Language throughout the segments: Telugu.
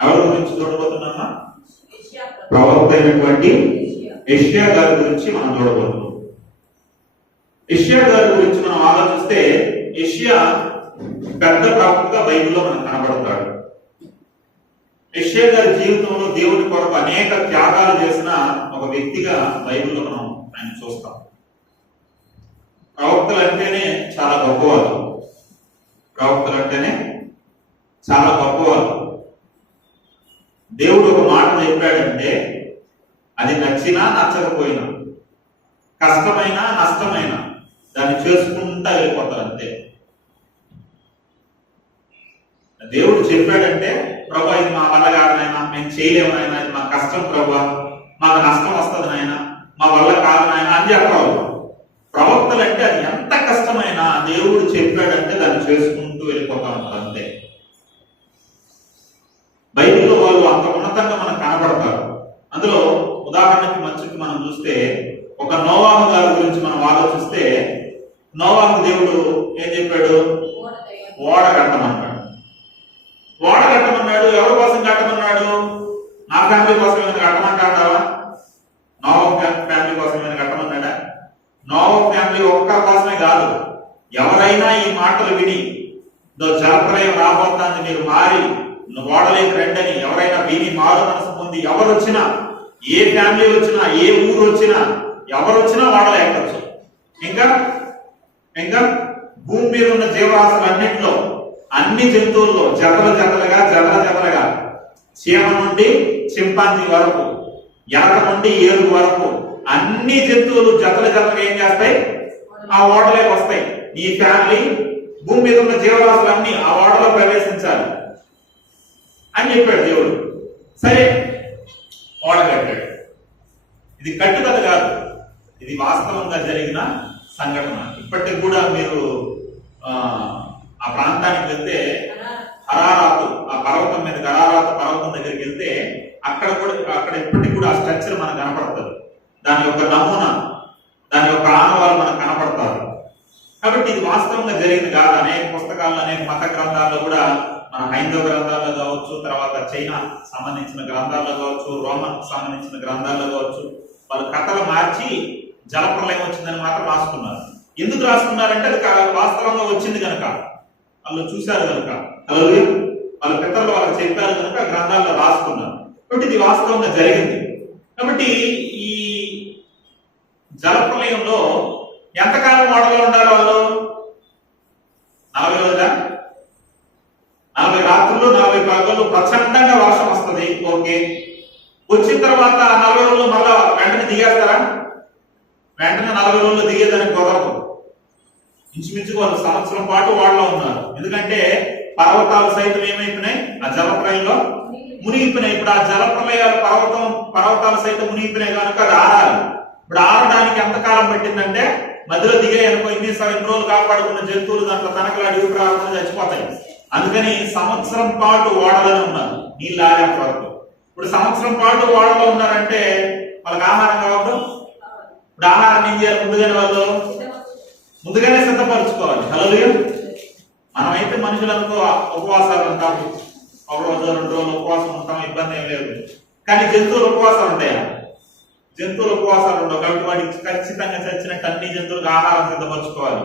ఎవరి గురించి చూడబోతున్నామా? ప్రవక్త అయినటువంటి యెషయా గారి గురించి మనం చూడబోతున్నాం. యెషయా గారి గురించి మనం ఆలోచిస్తే యెషయా పెద్ద ప్రవక్తగా బైబిల్లో మనకు కనబడతాడు. యెషయా గారి జీవితంలో దేవుడి కొరకు అనేక త్యాగాలు చేసిన ఒక వ్యక్తిగా బైబిల్లో మనం ఆయన చూస్తాం. ప్రవక్తలు అంటేనే చాలా గొప్పవాళ్ళు. ప్రవక్తలు అంటేనే చాలా గొప్పవాళ్ళు. దేవుడు ఒక మాట చెప్పాడంటే అది నచ్చినా నచ్చకపోయినా, కష్టమైనా నష్టమైనా దాన్ని చేసుకుంటా వెళ్ళిపోతారు అంతే. దేవుడు చెప్పాడంటే ప్రభా ఇది మా వల్ల కాదు నాయన, మేము చేయలేము నాయన, ఇది మా కష్టం ప్రభా, మాకు నష్టం వస్తుంది నాయన, మా వల్ల కాదు నాయన అని చెప్పాలి. ప్రవక్తలు అంటే అది ఎంత కష్టమైనా దేవుడు చెప్పాడంటే దాన్ని చేసుకుంటూ వెళ్ళిపోతా ఉంటారు అంతే. బైబిల్లో వాళ్ళు అంత ఉన్నతంగా మనకు కనబడతారు. అందులో ఉదాహరణకి మంచికి మనం చూస్తే ఒక నోవాహు గారి గురించి మనం ఆలోచిస్తే, నోవాహు దేవుడు ఏం చెప్పాడు? ఓడ కట్టమన్నాడు. ఓడ కట్టమన్నాడు. ఎవరి కోసం కట్టమన్నాడు? నా ఫ్యామిలీ కోసం ఏమైనా కట్టమంటాడావా? నోవాహు ఫ్యామిలీ కోసం ఏమైనా కట్టమన్నాడా? నోవాహు ఫ్యామిలీ ఒక్కరి కోసమే కాదు, ఎవరైనా ఈ మాటలు విని జలప్రలయం రాబోతుంది మీరు మారి ఓడలేక రండని ఎవరైనా విని మారు మనసు పొంది ఎవరు వచ్చినా, ఏ ఫ్యామిలీ వచ్చినా, ఏ ఊరు వచ్చినా, ఎవరు వచ్చినా ఓడలు ఎక్కచ్చు. ఇంకా ఇంకా భూమి మీద ఉన్న జీవరాశులన్నింటిలో అన్ని జంతువుల్లో జతలుగా చీమ నుండి చింపాంజీ వరకు, ఎలక నుండి ఏనుగు వరకు అన్ని జంతువులు జతలుగా ఏం చేస్తాయి? ఆ ఓడలేకి వస్తాయి. ఈ ఫ్యామిలీ భూమి మీద ఉన్న జీవరాశులన్నీ ఆ ఓడలో ప్రవేశించాలి అని చెప్పాడు దేవుడు. సరే, ఓడ కట్టాడు. ఇది కట్టుకథ కాదు, ఇది వాస్తవంగా జరిగిన సంఘటన. ఇప్పటికి కూడా మీరు ఆ ప్రాంతానికి వెళ్తే హరారాతు, ఆ పర్వతం మీద హరారాతు పర్వతం దగ్గరికి వెళ్తే అక్కడ ఇప్పటికి కూడా ఆ స్ట్రక్చర్ మనకు కనపడుతుంది. దాని యొక్క నమూనా, దాని యొక్క ఆనవాళ్ళు మనకు కనపడతారు. కాబట్టి ఇది వాస్తవంగా జరిగింది కాదు. అనేక పుస్తకాల్లో, అనేక మత గ్రంథాల్లో కూడా, మన హైందవ గ్రంథాల్లో కావచ్చు, తర్వాత చైనా సంబంధించిన గ్రంథాల్లో కావచ్చు, రోమన్ సంబంధించిన గ్రంథాల్లో కావచ్చు, వాళ్ళు కథలు మార్చి జలప్రలయం వచ్చిందని మాత్రం రాసుకున్నారు. ఎందుకు రాసుకున్నారంటే అది వాస్తవంగా వచ్చింది కనుక, వాళ్ళు చూశారు కనుక, వాళ్ళ పితరులు వాళ్ళకి చెప్పారు కనుక గ్రంథాల్లో రాసుకున్నారు. కాబట్టి ఇది వాస్తవంగా జరిగింది. కాబట్టి ఈ జలప్రలయంలో ఎంతకాలం ఓడలో ఉండాలి వాళ్ళు? 40 రోజులా? 40 రాత్రులు 40 పగలు ప్రచండంగా వర్షం వస్తుంది. ఓకే, వచ్చిన తర్వాత 40 రోజులు మళ్ళా వెంటనే దిగేస్తారా? వెంటనే 40 రోజులు దిగేదానికి కుదరదు. ఇంచుమించుకు వాళ్ళు సంవత్సరం పాటు వాళ్ళలో ఉన్నారు. ఎందుకంటే పర్వతాలు సైతం ఏమైపోయినాయి? ఆ జలప్రలయంలో మునిగిపోయినాయి. ఇప్పుడు ఆ జలప్రలయాలు పర్వతాలు సైతం మునిగిపోయినాయి కనుక అది ఆరాలి. ఇప్పుడు ఆరడానికి ఎంతకాలం పట్టిందంటే, మధ్యలో దిగాయనుకో ఇన్ని రోజులు కాపాడుకున్న జంతువులు దాంట్లో తనకలాడి ఊపిరాడకుండా చచ్చిపోతాయి. అందుకని సంవత్సరం పాటు ఓడలోనే ఉన్నారు, నీళ్ళు ఆరేంత వరకు. ఇప్పుడు సంవత్సరం పాటు ఓడలో ఉన్నారంటే వాళ్ళకి ఆహారం కావద్దు. ఇప్పుడు ఆహారం ఏం చేయాలి? ముందుగానే సిద్ధపరచుకోవాలి. హల్లెలూయా. మనమైతే మనుషులనుకో ఉపవాసాలు ఉంటాము, ఒక రోజు 2 రోజులు ఉపవాసం ఉంటాం, ఇబ్బంది ఏం లేదు. కానీ జంతువులు ఉపవాసాలు ఉంటాయా? జంతువులు ఉపవాసాలు ఉండవు. కాబట్టి వాటికి ఖచ్చితంగా చచ్చినట్టు అన్ని జంతువులకు ఆహారం సిద్ధపరచుకోవాలి.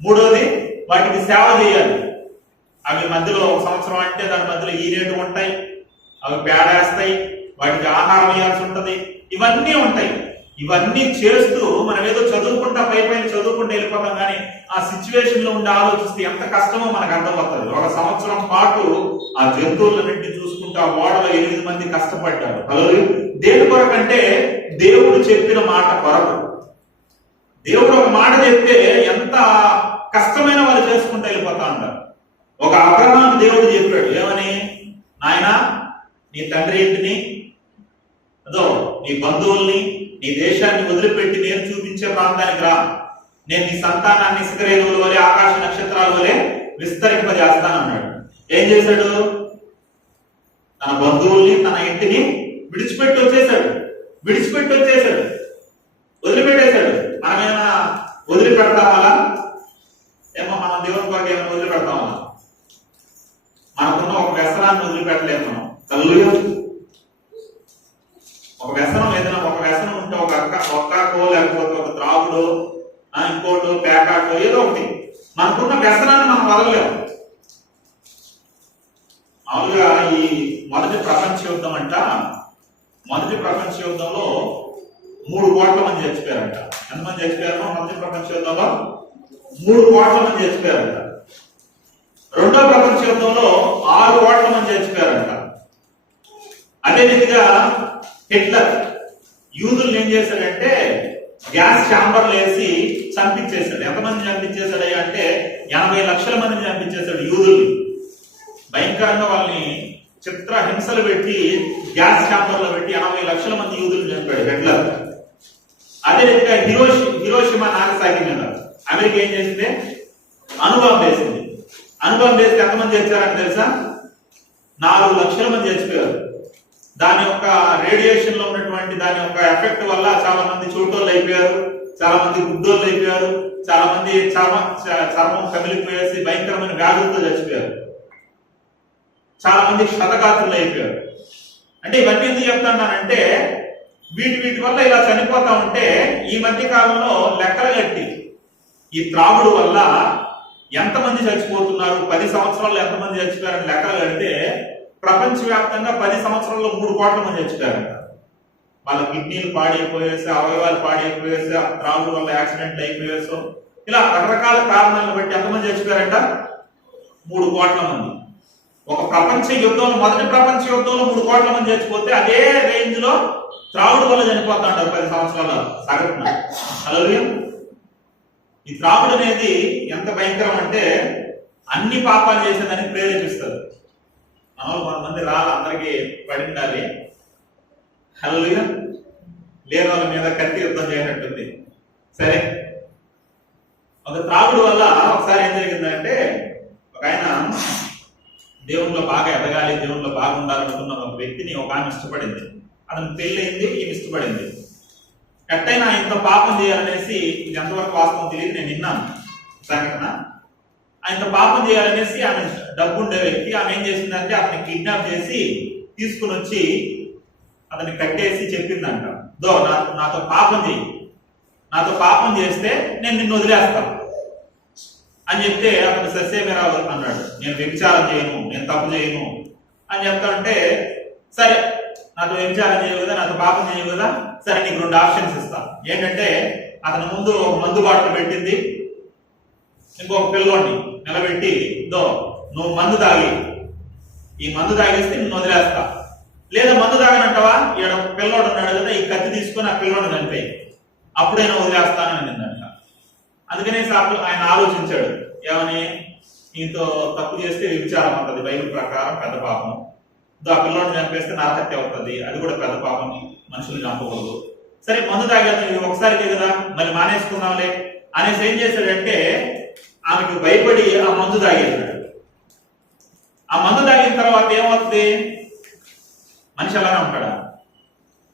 మూడోది, వాటికి సేవ చేయాలి. అవి మధ్యలో ఒక సంవత్సరం అంటే దాని మధ్యలో ఈనేటు ఉంటాయి, అవి పేడేస్తాయి, వాటికి ఆహారం వేయాల్సి ఉంటది, ఇవన్నీ ఉంటాయి. ఇవన్నీ చేస్తూ మనం ఏదో చదువుకుంటా పైపైన చదువుకుంటూ వెళ్ళిపోతాం, కానీ ఆ సిచ్యువేషన్ లో ఉండి ఆలోచిస్తే ఎంత కష్టమో మనకు అర్థమవుతుంది. 1 సంవత్సరం పాటు ఆ జంతువులన్నింటినీ చూసుకుంటూ ఆ ఓడలో 8 మంది కష్టపడ్డారు. దేని కొరకంటే దేవుడు చెప్పిన మాట కొరకు. దేవుడు ఒక మాట చెప్తే ఎంత కష్టమైన వాళ్ళు చేసుకుంటూ వెళ్ళిపోతా ఉంటారు. ఒక అబ్రహాము దేవుడు చెప్పాడు ఏమని? నాయనా, నీ తండ్రి ఇంటిని, అదో నీ బంధువుల్ని, నీ దేశాన్ని వదిలిపెట్టి నేను చూపించే ప్రాంతానికి రా. నేను నీ సంతానాన్ని ఇసుకరేణువుల వలె, ఆకాశ నక్షత్రాల వలె విస్తరింపజేస్తానన్నాడు. ఏం చేశాడు? తన బంధువుల్ని, తన ఇంటిని విడిచిపెట్టి వచ్చేసాడు. వదిలిపెట్టేశాడు. మనమేమైనా వదిలిపెడతామా? ఏమో మనం దేవుని కొరకు ఏమైనా వదిలిపెడతామా? మనకున్న ఒక వ్యసనం వ్యసనాన్ని వదిలిపెట్టలేము మనం. హల్లెలూయా. ఒక వ్యసనం ఏదైనా ఒక వ్యసనం ఉంటే ఒక్కకో లేకపోతే ఒక త్రాగుడు ఇంకోటో పేకాటో ఏదో ఒకటి మనకున్న వ్యసనాన్ని మనం వదలలేము. మామూలుగా ఈ మొదటి ప్రపంచ యుద్ధం మొదటి ప్రపంచ యుద్ధంలో 3 కోట్ల మంది చచ్చిపోయారంట. ఎంతమంది చచ్చిపోయారో మొదటి ప్రపంచ యుద్ధంలో 3 కోట్ల మంది చచ్చిపోయారంట. రెండో ప్రపంచ యుద్ధంలో 6 కోట్ల మంది చచ్చిపోయారంట. అదేవిధంగా హిట్లర్ యూదుల్ని ఏం చేశాడంటే గ్యాస్ ఛాంబర్లు వేసి చంపించేశాడు. ఎంతమంది చంపించేశాడు అంటే 80 లక్షల మందిని చంపించేశాడు యూదుల్ని. భయంకరంగా వాళ్ళని చిత్ర హింసలు పెట్టి గ్యాస్ ఛాంబర్లో పెట్టి 80 లక్షల మంది యూదులు చంపాడు హిట్లర్. అదేవిధంగా హిరోషిమా నాగసాకి మీద అమెరికా ఏం చేసింది? అణుబాంబు వేసింది. అణుబాంబు వేస్తే ఎంతమంది చచ్చారని తెలుసా? 4 లక్షల మంది చచ్చిపోయారు. దాని యొక్క రేడియేషన్ లో ఉన్నటువంటి దాని యొక్క ఎఫెక్ట్ వల్ల చాలా మంది చూటోళ్ళు అయిపోయారు, చాలా మంది గుడ్డోళ్ళు అయిపోయారు, చాలా మంది చర్మం కమిలిపోయేసి భయంకరమైన వ్యాధులతో చచ్చిపోయారు, చాలా మంది క్షతగాత్రులు అయిపోయారు. అంటే ఇవన్నీ ఎందుకు చెప్తున్నానంటే వీటి వల్ల ఇలా చనిపోతా ఉంటే ఈ మధ్య కాలంలో లెక్కలు కట్టి ఈ త్రాగుడు వల్ల ఎంతమంది చచ్చిపోతున్నారు, 10 సంవత్సరాల్లో ఎంతమంది చచ్చిపోయారని లెక్కలు కడితే ప్రపంచవ్యాప్తంగా 10 సంవత్సరాల్లో 3 కోట్ల మంది చచ్చిపోయారంట. వాళ్ళ కిడ్నీలు పాడైపోయేసి, అవయవాలు పాడైపోయేసి, త్రాగుడు వల్ల యాక్సిడెంట్ అయిపోయేసో ఇలా రకరకాల కారణాలను బట్టి ఎంతమంది చచ్చిపోయారంట? 3 కోట్ల మంది. ఒక ప్రపంచ యుద్ధంలో మొదటి ప్రపంచ యుద్ధంలో 3 కోట్ల మంది చచ్చిపోతే అదే రేంజ్ లో త్రాగుడు వల్ల చనిపోతా ఉంటారు 10 సంవత్సరాల సగటున. హల్లెలూయా. ఈ త్రాగుడు అనేది ఎంత భయంకరం అంటే అన్ని పాపాలు చేసేదానికి ప్రేరేపిస్తారు. కొంతమంది రాళ్ళు అందరికి పడి ఉండాలి. హల్లెలూయా. లేని వాళ్ళ మీద కత్తి యుద్ధం చేయనట్టుంది. సరే, ఒక త్రాగుడు వల్ల ఒకసారి ఏం జరిగిందంటే ఒక ఆయన దేవునిలో బాగా ఎదగాలి, దేవునిలో బాగా ఉండాలనుకున్న ఒక వ్యక్తిని ఒక ఆమె ఇష్టపడింది. అతను పెళ్ళయింది, ఈమె ఇష్టపడింది. ఎట్టయినా ఇంత పాపం చేయాలనేసి, ఇది ఎంతవరకు వాస్తవం తెలియదు, నేను విన్నాను సంఘటన. ఆయన పాపం చేయాలనేసి ఆమె డబ్బు ఉండే వ్యక్తి ఆమె ఏం చేసిందంటే అతన్ని కిడ్నాప్ చేసి తీసుకుని వచ్చి అతన్ని కట్టేసి చెప్పిందంట, నాతో పాపం చేయి, నాతో పాపం చేస్తే నేను నిన్ను వదిలేస్తాను అని చెప్తే అతను సస్యమేరావు అన్నాడు. నేను వ్యభిచారం చేయను, నేను తప్పు చేయను అని చెప్తా ఉంటే, సరే నాతో వ్యభిచారం చేయవు కదా, నాతో పాపం చేయవు కదా, సరే నీకు 2 ఆప్షన్స్ ఇస్తాను. ఏంటంటే అతని ముందు ఒక మందు బాటలు పెట్టింది, ఇంకొక పిల్లోడిని నిలబెట్టి, నువ్వు మందు తాగి, ఈ మందు తాగేస్తే నిన్ను వదిలేస్తా, లేదా మందు తాగనంటావా, ఈడ పిల్లోడు ఉన్నాడు కదా, ఈ కత్తి తీసుకొని ఆ పిల్లోడిని చనిపోయి అప్పుడైనా వదిలేస్తాను అనిందంట. అందుకనే ఆయన ఆలోచించాడు, ఏమని, నీతో తప్పు చేస్తే వ్యభిచారం అవుతుంది, బైబిల్ ప్రకారం పెద్ద పాపం, ఆ పిల్లోడిని చంపేస్తే నరహత్య అవుతుంది, అది కూడా పెద్ద పాపం, మనుషులు చంపకూడదు. సరే మందు తాగేద్దాం, ఇది ఒకసారికే కదా, మళ్ళీ మానేసుకున్నాంలే అనేసి ఏం చేశాడంటే ఆమెకు భయపడి ఆ మందు తాగేశాడు. ఆ మందు తాగిన తర్వాత ఏమవుతుంది, మనిషి అలానే ఉంటాడా?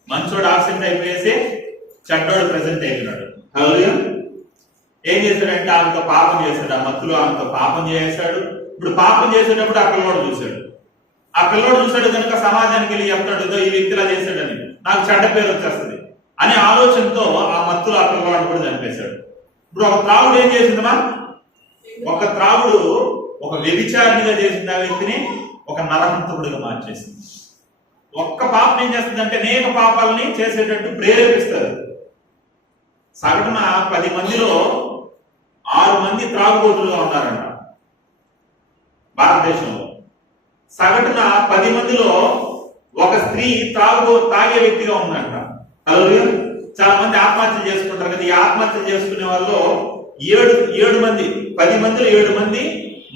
మంచోడు ఆబ్సెంట్ అయిపోయేసి చెడ్డోడు ప్రెసెంట్ అయిపోయినాడు. హల్లెలూయా. ఏం చేశాడంటే ఆమెతో పాపం చేశాడు, ఆ మత్తులో ఆమెతో పాపం చేశాడు. ఇప్పుడు పాపం చేసేటప్పుడు ఆ పిల్లోడు చూశాడు. ఆ పిల్లోడు చూశాడు కనుక సమాజానికి వెళ్ళి చెప్తాడు, ఈ వ్యక్తి ఇలా చేశాడని, నాకు చెడ్డ పేరు వచ్చేస్తుంది అనే ఆలోచనతో ఆ మత్తులో ఆ పిల్లవాడు కూడా చంపేశాడు. ఇప్పుడు ఒక త్రాగుడు ఏం చేసిందమ్మా, ఒక త్రాగుడు ఒక వ్యభిచారినిగా చేసింది, ఆ వ్యక్తిని ఒక నరహంతకుడిగా మార్చేసింది. ఒక్క పాపం ఏం చేస్తుందంటే అనేక పాపాలని చేసేటట్టు ప్రేరేపిస్తారు. సగటున 10 మందిలో 6 మంది త్రాగుబోతులుగా ఉన్నారంట భారతదేశంలో. సగటున 10 మందిలో ఒక స్త్రీ తాగే వ్యక్తిగా ఉందంట. హల్లెలూయా. చాలా మంది ఆత్మహత్యలు చేసుకుంటారు కదా, ఈ ఆత్మహత్యలు చేసుకునే వాళ్ళు 7 మంది, 10 మందిలో 7 మంది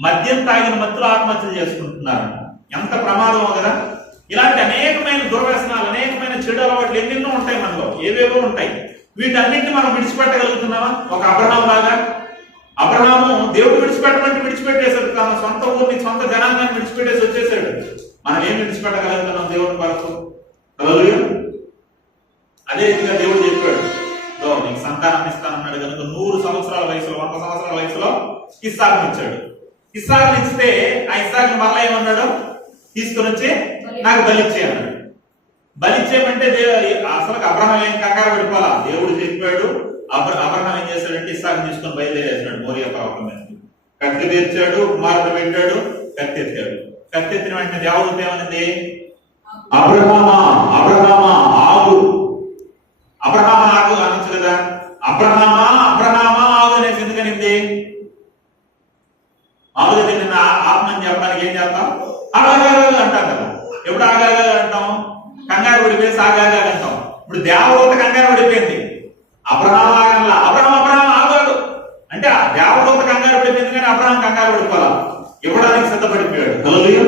మద్యం తాగిన మత్తులో ఆత్మహత్యలు చేసుకుంటున్నారు. ఎంత ప్రమాదమో కదా. ఇలాంటి అనేకమైన దుర్వ్యసనాలు, అనేకమైన చెడు అలవాట్లు ఎన్నెన్నో ఉంటాయి మనలో, ఏవేవో ఉంటాయి. వీటన్నింటినీ మనం విడిచిపెట్టగలుగుతున్నామా? ఒక అబ్రహాము లాగా. అబ్రహాము దేవుడు విడిచిపెట్టమంటే విడిచిపెట్టేశాడు, తన సొంత ఊరిని, సొంత జనాంగాన్ని విడిచిపెట్టేసి వచ్చేసాడు. మనం ఏం విడిచిపెట్టగలుగుతున్నాం దేవుని కొరకు? హల్లెలూయా. అదే రీతిగా దేవుడు చెప్పాడు, నీకు సంతానం ఇస్తానన్నాడు కనుక 100 సంవత్సరాల వయసులో, 100 సంవత్సరాల వయసులో ఇస్సాకుని ఇచ్చాడు. ఇస్సాకుని ఇస్తే ఆ ఇస్సాకుని మరలా ఏమన్నాడు, తీసుకొని వచ్చి నాకు బలిచ్చే అన్నాడు. బలిచ్చేయమంటే అసలు అబ్రహాం ఏం కంగారు పడిపోవాలా, దేవుడు చెప్పాడు. అబ్రహాం ఏం చేశాడంటే ఇస్సాకు తీసుకొని బయలుదేరేసాడు మోరియా పర్వతం మీద. కత్తి తెచ్చాడు, కుమారుడు పెట్టాడు, కత్తి ఎత్తాడు. కత్తి ఎత్తిన వెంటనే దేవుడు ఏమనింది, అబ్రహామా అబ్రహామా ఆగు, అబ్రహామా ఆగు అనొచ్చు కదా. అబ్రహామా అబ్రహామా ఆగు అనేసి ఎందుకనింది? మామూలుగా నిన్న ఆత్మని చెప్పడానికి ఏం చేస్తాం, ఆగాగా అంటాం కదా. ఎప్పుడు ఆగాగా అంటాం? కంగారు పడిపోయి ఆగాగా అంటాం. ఇప్పుడు దేవదూత కంగారు పడిపోయింది, అబ్రహాం ఆగల్లా, అబ్రహాం అబ్రహాం ఆగాడు అంటే దేవదూత కంగారు పడిపోయింది, కానీ అబ్రహాం కంగారు పడిపోవాలా, ఇవ్వడానికి సిద్ధపడిపోయాడు. హల్లెలూయా.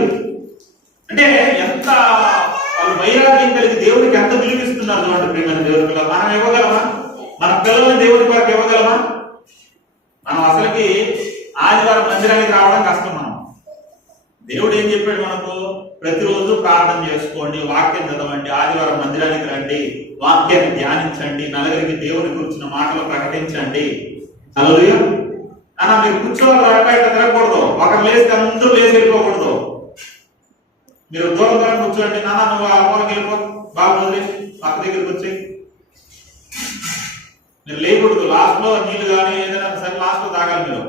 అంటే ఎంత వాళ్ళు వైరాగ్యం కలిగి దేవుడికి ఎంత విలువిస్తున్నారు చూడండి ప్రియమైన దేవుడి పిల్లలు. మనం ఇవ్వగలమా? మన పిల్లల్ని దేవుడి వరకు ఇవ్వగలమా? మనం అసలుకి ఆదివారం మందిరానికి రావడం కష్టం. మనం దేవుడు ఏం చెప్పాడు మనకు? ప్రతిరోజు ప్రార్థన చేసుకోండి, వాక్యం చదవండి, ఆదివారం మందిరానికి రండి, వాక్యాన్ని ధ్యానించండి, నలుగురికి దేవుని గురించిన మాటలు ప్రకటించండి. హల్లెలూయా. అన్న మీరు కూర్చోవాలి, ఇట్లా తిరగకూడదు, ఒకరు లేస్తే అందరూ లేచి వెళ్ళిపోకూడదు. మీరు దూరం దూరం కూర్చోండి. నాన్న నువ్వు అమ్మకి వెళ్ళిపో, బాబు వదిలేసి పక్క దగ్గరికి వచ్చి మీరు లేకూడదు. లాస్ట్ లో నీళ్ళు కానీ ఏదైనా సరే లాస్ట్ లో తాగాలి. మీరు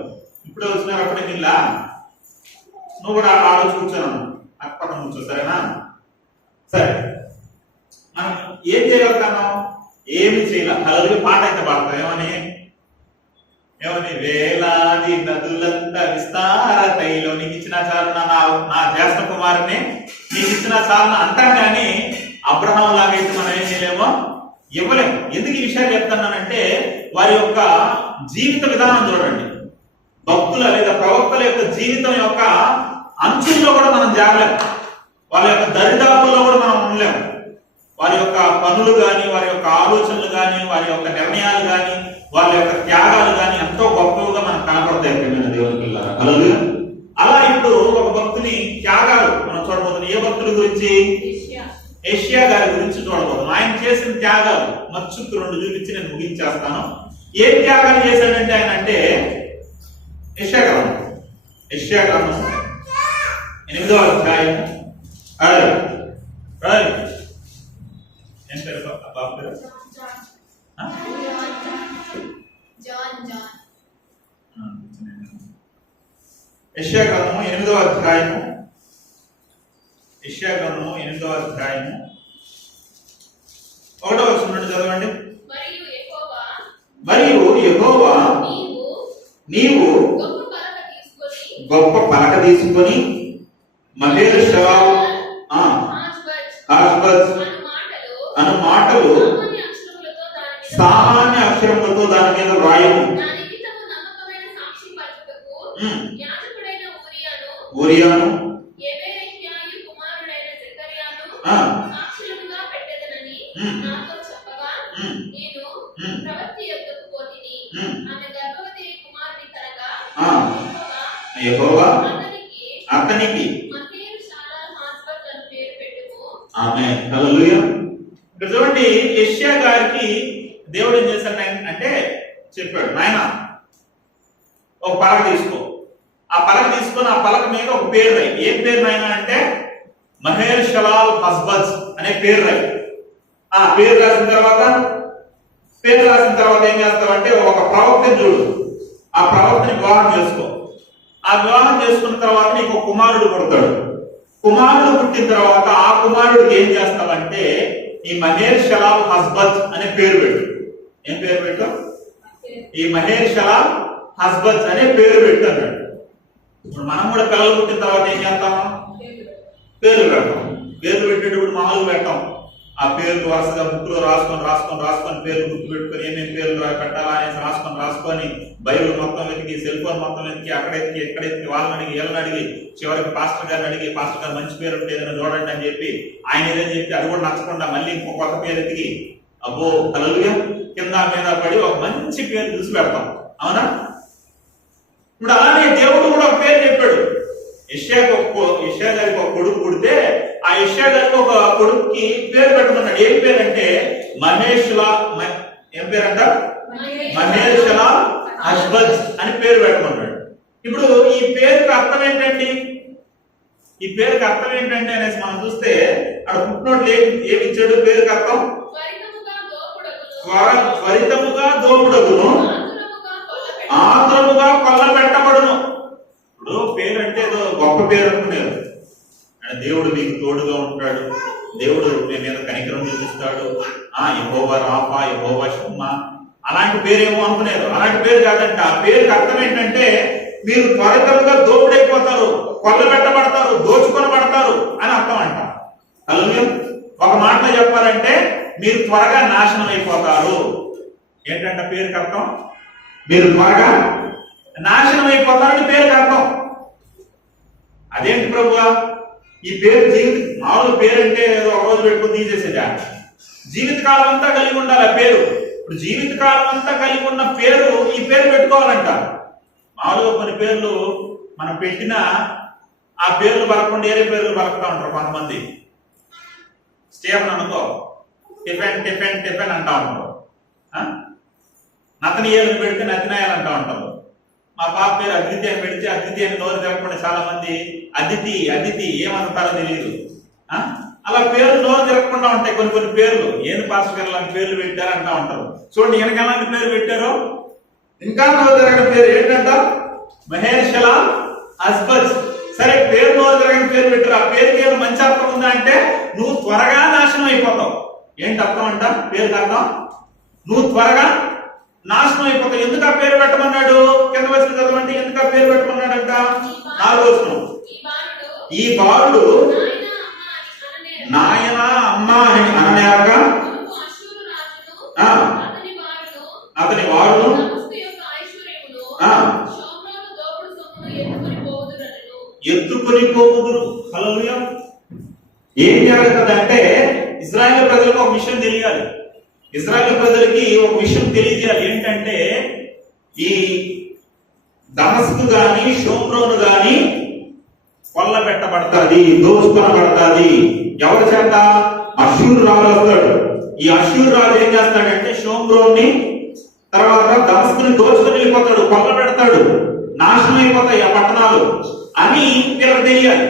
ఇప్పుడే వచ్చినారు, అప్పుడే నీళ్ళ. నువ్వు కూడా ఆలోచి కూర్చోను, అక్కడ కూర్చో, సరేనా? సరే, మనం ఏం చేయగలుగుతాము? ఏమి చేయాలి. హల్లెలూయా. పాట అయితే పాడతాం. ఏమని ఏమని వేలాది నదులంతా విస్తార తైలో నీకు ఇచ్చిన చాలు, నా జ్యేష్ఠ కుమారుని నీకు ఇచ్చిన చాలు అంటాం. కానీ అబ్రహాం లాగైతే మనం ఏం చేయలేమో, ఇవ్వలేము. ఎందుకు ఈ విషయాలు చెప్తున్నానంటే వారి యొక్క జీవిత విధానం చూడండి. భక్తుల లేదా ప్రవక్తల యొక్క జీవితం యొక్క అంచుల్లో కూడా మనం జాగలేము, వాళ్ళ యొక్క దరిదాపుల్లో కూడా మనం ఉండలేము. వారి యొక్క పనులు కానీ, వారి యొక్క ఆలోచనలు కానీ, వారి యొక్క నిర్ణయాలు కానీ, వాళ్ళ యొక్క త్యాగాలు కానీ ఎంతో గొప్పగా మనకు కనపడతాయి ప్రియమైన దేవుని పిల్లలారా. హల్లెలూయా. అలా ఇప్పుడు ఒక భక్తుని త్యాగాలు మనం చూడబోతున్నాం. ఏ భక్తుల గురించి? యెషయా గారి గురించి చూడబోతున్నాం. ఆయన చేసిన త్యాగాలు మచ్చుకు 2 చూపించి నేను ముగించేస్తాను. ఏ త్యాగాలు చేశాడంటే ఆయన అంటే యెషయా గ్రంథం 8వ అధ్యాయం. ఏం పేరు బాబు పేరు? యెషయా గ్రంథము 8వ అధ్యాయము. యెషయా గ్రంథము 8వ అధ్యాయము 1వ వచనం నుండి చదవండి. మరియు యెహోవా నీవు గొప్ప పలక తీసుకొని మహేషలాల్ అను మాటలు సామాన్య అక్షరములతో దాని మీద వ్రాయము. ఊరియాను యెహోవా అతనికి ఆమేన్. హల్లెలూయా. ఇక్కడ చూడండి, యెషయా గారికి దేవుడు ఏం చేశాడు అంటే చెప్పాడు, నాయన ఒక పలక తీసుకో, ఆ పలక తీసుకొని ఆ పలక మీద ఒక పేరు రాయి. ఏం పేరు నాయన అంటే మహేషలాల్ హస్బజ్ అనే పేరు రాయి. ఆ పేరు రాసిన తర్వాత ఏం చేస్తావంటే ఒక ప్రవక్తని చూడు, ఆ ప్రవక్తని వివాహం చేసుకో. ఆ వివాహం చేసుకున్న తర్వాత నీకు ఒక కుమారుడు పుడతాడు. కుమారుడు పుట్టిన తర్వాత ఆ కుమారుడికి ఏం చేస్తావంటే ఈ మహేషలాల్ హస్బజ్ అనే పేరు పెట్టు. ఏం పేరు పెట్టు? ఈ మహేషలాల్ హస్బజ్ అనే పేరు పెట్టు అన్నాడు. ఇప్పుడు మనం కూడా పిల్లలు పుట్టిన తర్వాత ఏం చేస్తాము? పేర్లు పెడతాం. పేర్లు పెట్టేటప్పుడు మామూలుగా పెట్టాం. ఆ పేర్లు వరుసగా బుక్లో రాసుకొని పేర్లు గుర్తు పెట్టుకొని ఏమేమి పేర్లు పెట్టాలా అనేసి రాసుకొని బైబిల్ మొత్తం వెతికి, సెల్ ఫోన్ మొత్తం వెతికి, ఎక్కడెత్తి వాళ్ళని అడిగి, వీళ్ళని అడిగి, చివరికి పాస్టర్ గారిని అడిగి, పాస్టర్ గారు మంచి పేరు ఉంటే ఏదైనా చూడండి అని చెప్పి ఆయన ఏదని చెప్పి అది కూడా నచ్చకుండా మళ్ళీ ఇంకో కొత్త పేరు ఎతికి అబ్బో హల్లెలూయా కింద మీద పడి ఒక మంచి పేరు చూసి పెడతాం. అవునా? ఇప్పుడు అలానే దేవుడు కూడా ఒక పేరు చెప్పాడు. యెషయా గారికి ఒక కొడుకు పుడితే ఆ యెషయా గారికి ఒక కొడుకుకి పేరు పెట్టమన్నాడు. ఏం పేరు అంటే ఏం పేరంట? మహేషలా హస్బజ్ అని పేరు పెట్టమన్నాడు. ఇప్పుడు ఈ పేరుకి అర్థం ఏంటండి? ఈ పేరుకి అర్థం ఏంటంటే అనేసి మనం చూస్తే అక్కడ పుట్టినోట్లు ఏమి ఇచ్చాడు పేరుకి అర్థం? త్వరితముగా దోపుడగును, ఆతురముగా కొల్లబెట్టబడును. ఇప్పుడు పేరు అంటే ఏదో గొప్ప పేరు అనుకునేది. దేవుడు మీకు తోడుగా ఉంటాడు, దేవుడు మీ మీద కనికరం చూపిస్తాడు, యెహోవా రాఫా, యెహోవా షమ్మా, అలాంటి పేరేమో అనుకునేది. అలాంటి పేరు కాదంట. ఆ పేరుకి అర్థం ఏంటంటే మీరు త్వరితముగా దోపుడైపోతారు, కొల్లబెట్టబడతారు, దోచుకొనబడతారు అని అర్థం అంట. హల్లెలూయా. ఒక మాటలో చెప్పాలంటే మీరు త్వరగా నాశనం అయిపోతారు. ఏంటంటే పేరుకి అర్థం? మీరు త్వరగా నాశనం అయిపోతారని పేరుకి అర్థం. అదేంటి ప్రభువా ఈ పేరు? మామూలు పేరు అంటే ఏదో ఒక రోజు పెట్టుకుని తీసేసేదా? జీవితకాలం అంతా కలిగి ఉండాలి ఆ పేరు. ఇప్పుడు జీవితకాలం అంతా కలిగి ఉన్న పేరు ఈ పేరు పెట్టుకోవాలంట. మామూలుగా కొన్ని పేర్లు మనం పెట్టిన ఆ పేర్లు పలకుండా వేరే పేర్లు పలుకుతా ఉంటారు కొంతమంది. స్టేఫన్ అనుకో, టిఫెన్ టిఫెన్ టిఫెన్ అంటా ఉంటారు. నతనీయాలను పెడితే నతినాయాలు అంటా ఉంటారు. మా పాప పేరు అదితి అని పెడితే అదితి అని నోరు తిరగకుండా చాలా మంది అదితి అదితి ఏమంటారో తెలియదు. అలా పేర్లు నోరు తిరగకుండా ఉంటాయి కొన్ని కొన్ని పేర్లు. ఏం పాస్టర్ గారు అలాంటి పేర్లు పెట్టారు అంటా ఉంటారు. చూడండి వెనక ఎలాంటి పేరు పెట్టారో. ఇంకా నోరు తిరగని పేరు ఏంటంట? మహేర్షలా అస్బజ్. సరే, పేరు నోరు తిరగని పేరు పెట్టారు. ఆ పేరుకి ఏదో మంచి అర్థం ఉందా అంటే నువ్వు త్వరగా నాశనం అయిపోతావు. ఏంటి అర్థం అంట? పేరుకి అర్థం నువ్వు త్వరగా నాశనం అయిపోతావు. ఎందుకు ఆ పేరు పెట్టమన్నాడు? కింద వచ్చిన చదవండి. ఎందుకు ఆ పేరు పెట్టమన్నాడంట? 4వ వచనం. ఈ బాలుడు నాయన అమ్మ అని అననేక అతని వాడును ఎత్తుకొని పోవుదురు. హల్లెలూయా. ఏం జరుగుతుందంటే ఇశ్రాయేలు ప్రజలకు ఒక విషయం తెలియాలి. ఇశ్రాయేలు ప్రజలకి ఒక విషయం తెలియజేయాలి. ఏంటంటే ఈ దమస్కు గాని షోమ్రోను గాని కొల్లబెట్టబడతాది, దోచుకొనబడతాది. ఎవరి చేత? అష్షూరు రాజు వస్తాడు. ఈ అష్షూరు రాజు ఏం చేస్తాడంటే షోమ్రోన్ని తర్వాత దమస్కుని దోచుకొని వెళ్ళిపోతాడు, కొల్లబెడతాడు, నాశనం అయిపోతాయి ఆ పట్టణాలు అని వీళ్ళకి తెలియాలి.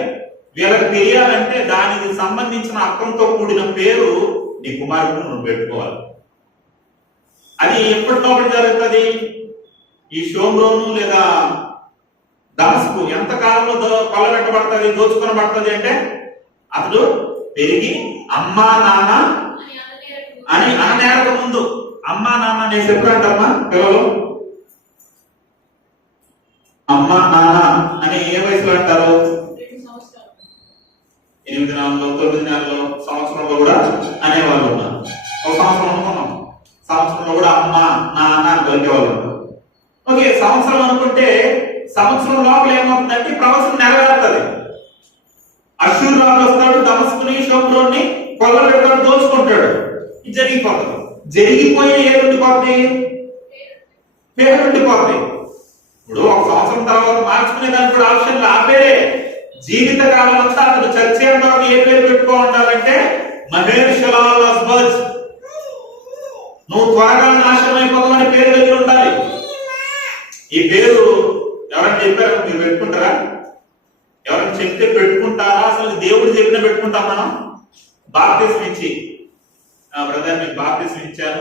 వీళ్ళకి తెలియాలంటే దానికి సంబంధించిన అర్థంతో కూడిన పేరు నీ కుమారుడు నువ్వు పెట్టుకోవాలి. అది ఎప్పటిలోపటి జరుగుతుంది? ఈ షోమ్రోను లేదా దమస్కు ఎంత కాలంలో కొల్లబెట్టబడుతుంది, దోచుకొనబడుతుంది అంటే అతడు పెరిగి అమ్మా నాన్న అని అననేరక ముందు. అమ్మా నాన్న నేను ఎప్పుడంటమ్మా పిల్లలు అమ్మా నాన్న అని ఏ వయసులో అంటారు? 8 నెలల్లో, 9 నెలల్లో, సంవత్సరంలో కూడా అనేవాళ్ళు ఉన్నారు. ఒక సంవత్సరం అనుకున్నాం, సంవత్సరంలో కూడా అమ్మ నాన్న అని పలికేవాళ్ళు ఉన్నారు. ఓకే, సంవత్సరం అనుకుంటే సంవత్సరం లోపల ఏమవుతుందంటే ప్రవచనం నెరవేరుతుంది. అష్షూరు రాజు వస్తాడు, దమస్కుని షోమ్రోన్ని కొల్లబెడతాడు, దోచుకుంటాడు. ఇది జరిగిపోతుంది. జరిగిపోయే ఏముండిపోద్ది? పేరు ఉండిపోద్ది. ఇప్పుడు ఒక సంవత్సరం తర్వాత మార్చుకునే దానికి కూడా ఆప్షన్ ఆపేరే. జీవిత కాలం అంతా అతను చచ్చేంత వరకు ఏ పేరు పెట్టుకో ఉండాలంటే మహేర్షలాల్ అస్బజ్. నువ్వు త్వరగా నాశనం అయిపోతావని పేరు దగ్గర ఉండాలి. ఈ పేరు ఎవరైనా చెప్పారు మీరు పెట్టుకుంటారా? ఎవరైనా చెప్తే పెట్టుకుంటారా? అసలు దేవుడు చెప్పినా పెట్టుకుంటాం మనం? బాప్తిస్మం ఇచ్చి బ్రదర్ మీకు బాప్తిస్మం ఇచ్చాను,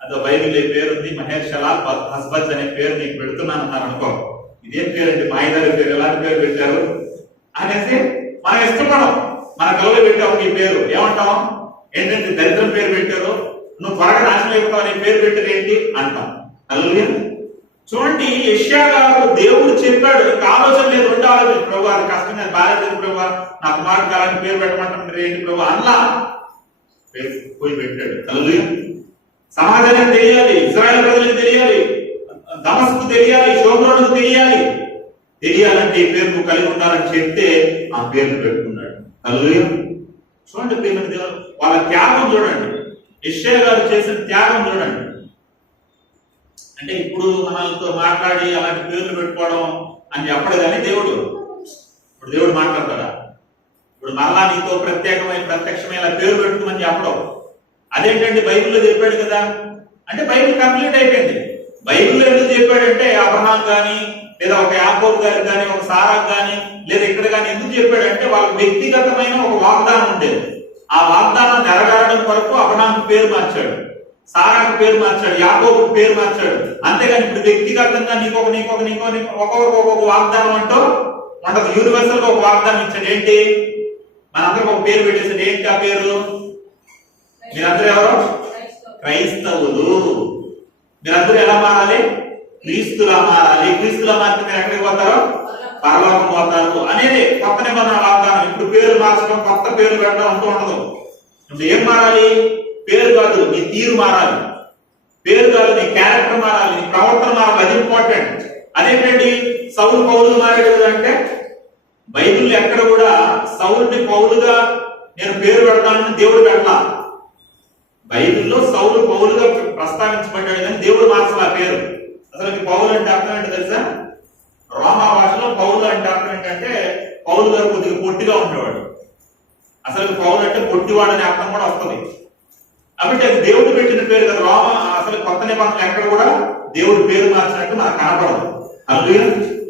అదో బైబిల్ పేరు ఉంది, మహేర్షలాల్ అస్బజ్ అనే పేరు నీకు పెడుతున్నాను అన్నారు అనుకో. ఇదేం పేరండి? మాయదారి పేరు, ఎలాంటి పేరు పెట్టారు అనేసి మనం ఇష్టపడం. మన కలలో పెట్టాము ఈ పేరు, ఏమంటాం? ఏంటంటే దరిద్రం పేరు పెట్టారు, నువ్వు త్వరగా నాశనం అయిపోతావు అనే పేరు పెట్టారు ఏంటి అంటాం. హల్లెలూయా. చూడండి, యెషయా గారు దేవుడు చెప్పాడు, ఇంకా ఆలోచన లేదు, రెండు ఆలోచన. ప్రభు అది కష్టంగా బాలేదు ప్రభు, నా కుమారుడు కాలానికి పేరు పెట్టమంటారు ఏంటి ప్రభు అన్లా పోయి పెట్టాడు. హల్లెలూయా. సమాజానికి తెలియాలి, ఇశ్రాయేలు ప్రజలకు తెలియాలి, దమస్కు తెలియాలి, షోమ్రోనుకు తెలియాలి. తెలియాలంటే ఈ పేరు నువ్వు కలిగి ఉండాలని చెప్తే ఆ పేరును పెట్టుకున్నాడు. హల్లెలూయా. చూడండి ప్రియమైన దేవుడు, వాళ్ళ త్యాగం చూడండి, యెషయా గారు చేసిన త్యాగం చూడండి. అంటే ఇప్పుడు మనతో మాట్లాడి అలాంటి పేర్లు పెట్టుకోవడం అని చెప్పడు కానీ దేవుడు, ఇప్పుడు దేవుడు మాట్లాడతాడా? ఇప్పుడు మరలా నీతో ప్రత్యక్షమైన పేరు పెట్టుకోమని చెప్పడం. అదేంటంటే బైబిల్లో చెప్పాడు కదా, అంటే బైబిల్ కంప్లీట్ అయిపోయింది. బైబిల్లో ఎందుకు చెప్పాడంటే అబ్రహాం కానీ లేదా ఒక యాకోబు గారికి కానీ ఒక సారాకు కానీ లేదా ఇక్కడ కానీ ఎందుకు చెప్పాడంటే వాళ్ళకి వ్యక్తిగతమైన ఒక వాగ్దానం ఉండేది. ఆ వాగ్దానం నెరవేరడం కొరకు అబ్రహాంకు పేరు మార్చాడు, సారాకు పేరు మార్చాడు, యాకోబుకు పేరు మార్చాడు. అంతేగాని ఇప్పుడు వ్యక్తిగతంగా ఒక్కొక్కరికి ఒక్కొక్క వాగ్దానం అంటూ ఉండదు. యూనివర్సల్ గా ఒక వాగ్దానం ఇచ్చాడు. ఏంటి? మనందరికి ఒక పేరు పెట్టేసాడు. ఏంటి ఆ పేరు? మీరందరూ ఎవరు? క్రైస్తవులు. మీరందరూ ఎలా మారాలి? క్రీస్తులా మారాలి. క్రీస్తులా మారితే మీరు ఎక్కడికి పోతారో? పరలోకం పోతారు అనేది కొత్త నిబంధన వాగ్దానం. ఇప్పుడు పేరు మార్చడం, కొత్త పేరు పెట్టడం అంటూ ఉండదు. ఇప్పుడు ఏం మారాలి? పేరు కాదు, నీ తీరు మారాలి. పేరు కాదు, నీ క్యారెక్టర్ మారాలి, నీ ప్రవర్తన మారాలి. అది ఇంపార్టెంట్. అదేంటండి? సౌలు పౌలులు మారాడు కదా అంటే బైబిల్ ఎక్కడ కూడా సౌలుని పౌలుగా నేను పేరు పెడతానని దేవుడు పెట్టలా. బైబిల్లో సౌలు పౌలుగా ప్రస్తావించబడ్డాడు కానీ దేవుడు మార్చలా పేరు. అసలు పౌలు అంటే అర్థం ఏంటో తెలుసా? రోమా భాషలో పౌలు అంటే అర్థం ఏంటంటే పౌలు గారు కొద్దిగా పొట్టిగా ఉండేవాడు. అసలు పౌలు అంటే పొట్టివాడు అనే అర్థం కూడా వస్తుంది. కాబట్టి అది దేవుడు పెట్టిన పేరు కదా. రోమా అసలు కొత్త నిబంధనలు ఎక్కడ కూడా దేవుడు పేరు మార్చినట్టు మనకు కనపడదు. అందుకే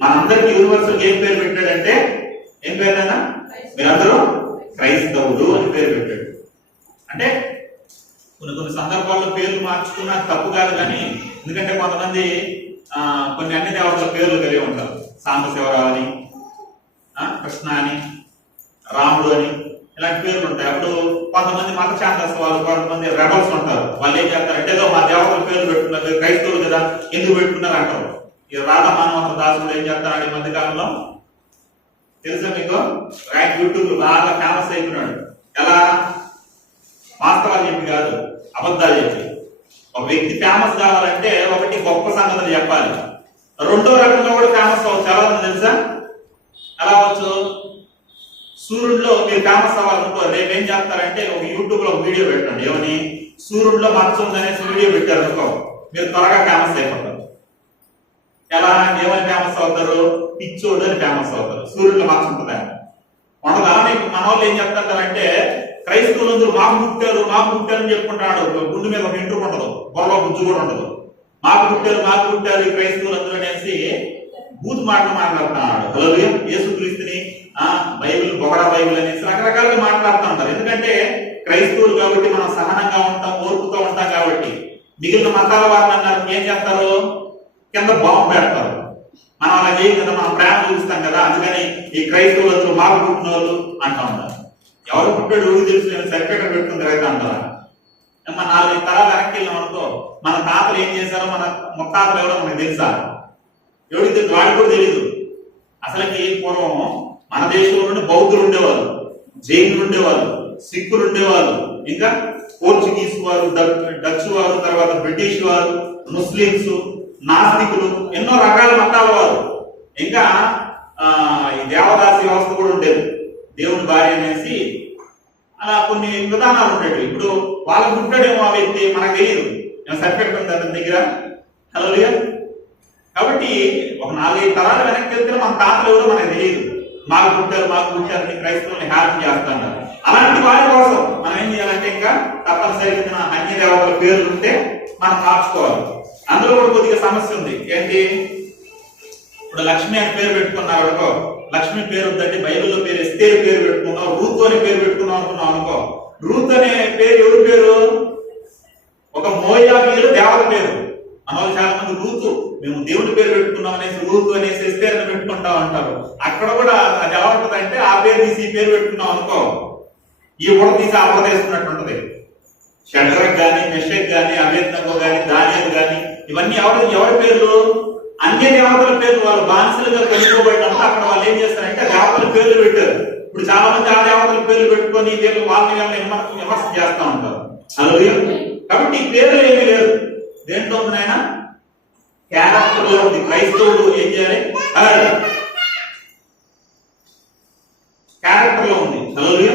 మనందరికి యూనివర్సల్ ఏం పేరు పెట్టాడంటే ఏం పేరునైనా మీరందరూ క్రైస్తవులు అని పేరు పెట్టాడు. అంటే కొన్ని సందర్భాల్లో పేర్లు మార్చుకున్నా తప్పు కాదు కానీ, ఎందుకంటే కొంతమంది కొన్ని అన్ని దేవతల పేర్లు కలిగి ఉంటారు. సాంబశివరావు అని, కృష్ణ అని, రాముడు అని ఇలాంటి పేర్లు ఉంటాయి. అప్పుడు కొంతమంది మత ఛాందస్ వాళ్ళు, కొంతమంది రెబల్స్ ఉంటారు. వాళ్ళు ఏం చేస్తారంటే ఏదో మా దేవతల పేర్లు పెట్టుకున్నారు, క్రైస్తవులు కదా ఎందుకు పెట్టుకున్నారు అంటారు. ఈ రాధా మానవంత దాసుడు ఏం చేస్తాడు ఈ మధ్య కాలంలో తెలుసా మీకు? ఆయన యూట్యూబ్ బాగా ఫేమస్ అయిపోయినాడు. ఎలా? వాస్తవాలు చెప్పి కాదు, అబద్ధాలు చెప్పి. ఒక వ్యక్తి ఫేమస్ కావాలంటే ఒకటి గొప్ప సంగతులు చెప్పాలి, రెండో రకంగా కూడా ఫేమస్ అవ్వచ్చు. ఎలా తెలుసా? ఎలా అవ్వచ్చు? సూర్యుడిలో మీరు ఫేమస్ అవ్వాలనుకో, రేపు ఏం చేస్తారంటే ఒక యూట్యూబ్ లో ఒక వీడియో పెట్టండి. ఏమని? సూర్యుడిలో మచ్చ ఉందనేసి వీడియో పెట్టారు అనుకో, మీరు త్వరగా ఫేమస్ అయిపోతారు. ఎలా? ఏమని ఫేమస్ అవుతారు? పిచ్చోడు అని ఫేమస్ అవుతారు. సూర్యుడిలో మచ్చ ఉంటుందా? ఉండదు. అలానే మన వాళ్ళు ఏం చెప్తారంటే క్రైస్తవులందరూ మాకు పుట్టారు అని చెప్పుకుంటాడు. గుండు మీద ఒక ఇంటూ ఉండదు, బొర్రలో గుజ్జు కూడా ఉండదు. మాకు పుట్టారు ఈ క్రైస్తవులందరూ అనేసి బూత్ మాటలు మాట్లాడుతున్నాడు. హల్లెలూయా. యేసుక్రీస్తుని బైబిల్ బొగడా బైబిల్ అనేసి రకరకాలుగా మాట్లాడుతూ ఉంటారు. ఎందుకంటే క్రైస్తవులు కాబట్టి మనం సహనంగా ఉంటాం, ఓర్పుతో ఉంటాం కాబట్టి. మిగిలిన మతాల వారిని అన్నారు ఏం చేస్తారు? కింద బాంబు పెడతారు. మనం అలా చేయం కదా, మనం ప్రేమ చూపిస్తాం కదా, అందుకని ఈ క్రైస్తవులందరూ మాకు పుట్టిన వాళ్ళు అంటూ ఉంటారు. ఎవరు పుట్టాడు ఊరు తెలుసు, నేను సర్టిఫికెట్ పెట్టుకుని తిరగతా అంటారా? మన 4 తరాలు వెనక్కి వెళ్ళాం అనుకో, మన తాతలు ఏం చేశారో, మన ముత్తాతలు ఎవరో మనకు తెలుసా? ఎవరికి తెలుసు? వాడికి కూడా తెలియదు. అసలుకి పూర్వం మన దేశంలోనే బౌద్ధులు ఉండేవాళ్ళు, జైనులు ఉండేవాళ్ళు, సిక్కులు ఉండేవాళ్ళు, ఇంకా పోర్చుగీస్ వారు, డచ్ వారు, తర్వాత బ్రిటిష్ వారు, ముస్లింస్, నాస్తికులు, ఎన్నో రకాల మతాల వారు. ఇంకా ఈ దేవదాసి వ్యవస్థ కూడా ఉండేది, దేవుని భార్య అనేసి. అలా కొన్ని విధానాలు ఉండేవి. ఇప్పుడు వాళ్ళకు పుట్టాడేమో ఆ వ్యక్తి, మనకు తెలియదు. సర్టిఫికెట్ ఉంది అతని దగ్గర. హల్లెలూయా. కాబట్టి ఒక 4-5 తరాలు వెనక్కి వెళ్తే మన తాతలు ఎవరో మనకు తెలియదు. మాకు పుట్టారని క్రైస్తవుల్ని హ్యాపీ చేస్తాను. అలాంటి వారి కోసం మనం ఏం చేయాలంటే ఇంకా తప్పనిసరిగా అన్య దేవతల పేర్లు ఉంటే మనం మార్చుకోవాలి. అందులో కూడా కొద్దిగా సమస్య ఉంది. ఏంటి? ఇప్పుడు లక్ష్మి అని పేరు పెట్టుకున్నారు అనుకో, లక్ష్మి పేరు ఉందంటే బైబిల్లో పేరు ఎస్తేరు పేరు పెట్టుకున్నాం, రూత్ అనే పేరు పెట్టుకున్నాం అనుకున్నాం అనుకో. రూత్ అనే పేరు ఎవరి పేరు? ఒక మోయాబీయుల దేవత పేరు. మన వాళ్ళు చాలా మంది రూతు, మేము దేవుడి పేరు పెట్టుకున్నాం అనేసి రూతు అనేసి ఎస్తేరు అని పెట్టుకుంటాం అంటారు. అక్కడ కూడా అది ఎలా ఉంటుంది అంటే ఆ పేరు తీసి ఈ పేరు పెట్టుకున్నాం అనుకో, ఈ బుడ తీసి ఆ బుడ తీసుకున్నట్టు ఉంటుంది. షడ్రక్ గాని, మెషక్ గాని, అబేద్నగో గాని, దానియేలు గాని, ఇవన్నీ ఎవరి పేర్లు? అన్య దేవతల పేర్లు. వాళ్ళు బానిసలుగా కొనుక్కోబడినప్పుడు అక్కడ వాళ్ళు ఏం చేస్తారంటే దేవతల పేర్లు పెట్టారు. ఇప్పుడు చాలా మంది ఆ దేవతల పేర్లు పెట్టుకొని వాళ్ళని విమర్శ చేస్తూ ఉంటారు. హల్లెలూయా. కాబట్టి ఈ పేర్లు ఏమీ లేదు. దేంట్లో ఉంది నాయన? క్యారెక్టర్ లో ఉంది. క్రైస్తవుడు ఏం చేయాలి? క్యారెక్టర్ లో ఉంది. హల్లెలూయా.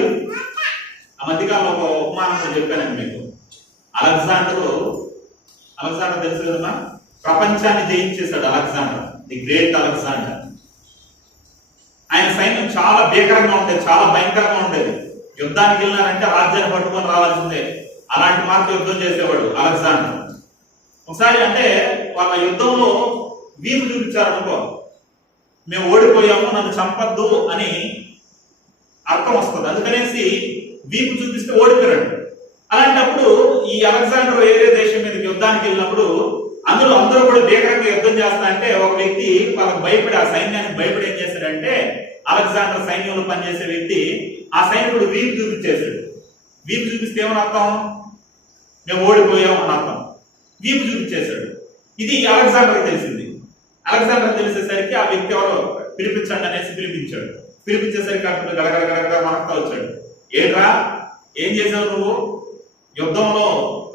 ఆ మధ్యకాలంలో ఒక ఉపమానం చెప్పానండి మీకు. అలెగ్జాండర్ తెలుసు కదమ్మా, ప్రపంచాన్ని జయించేశాడు అలెగ్జాండర్, ది గ్రేట్ అలెగ్జాండర్. ఆయన సైన్యం చాలా భీకరంగా ఉండేది, చాలా భయంకరంగా ఉండేది. యుద్ధానికి వెళ్ళినారంటే రాజ్యాన్ని పట్టుకొని రావాల్సిందే. అలాంటి మార్పు యుద్ధం చేసేవాడు అలెగ్జాండర్. ఒకసారి అంటే వాళ్ళ యుద్ధంలో వీపు చూపించారనుకో, మేము ఓడిపోయాము, నన్ను చంపద్దు అని అర్థం వస్తుంది. అందుకనేసి వీపు చూపిస్తే ఓడిపోయాడు. అలాంటప్పుడు ఈ అలెగ్జాండర్ వేరే దేశం మీదకి యుద్ధానికి వెళ్ళినప్పుడు అందరూ కూడా భీకరంగా యుద్ధం చేస్తా అంటే ఒక వ్యక్తి వాళ్ళకి భయపడి, ఆ సైన్యానికి భయపడి ఏం చేశాడంటే, అలెగ్జాండర్ సైన్యంలో పనిచేసే వ్యక్తి ఆ సైనికుడు వీపు చూపించేశాడు. వీపు చూపిస్తే ఏమని అర్థం? మేము ఓడిపోయాం అని అర్థం. వీపు చూపించేశాడు. ఇది అలెగ్జాండర్కి తెలిసింది. అలెగ్జాండర్ తెలిసేసరికి ఆ వ్యక్తి ఎవరో పిలిపించండి అనేసి పిలిపించాడు. పిలిపించేసరికి అక్కడ గడగడ మనకుతా వచ్చాడు. ఏంట్రా, ఏం చేసావు నువ్వు? యుద్ధంలో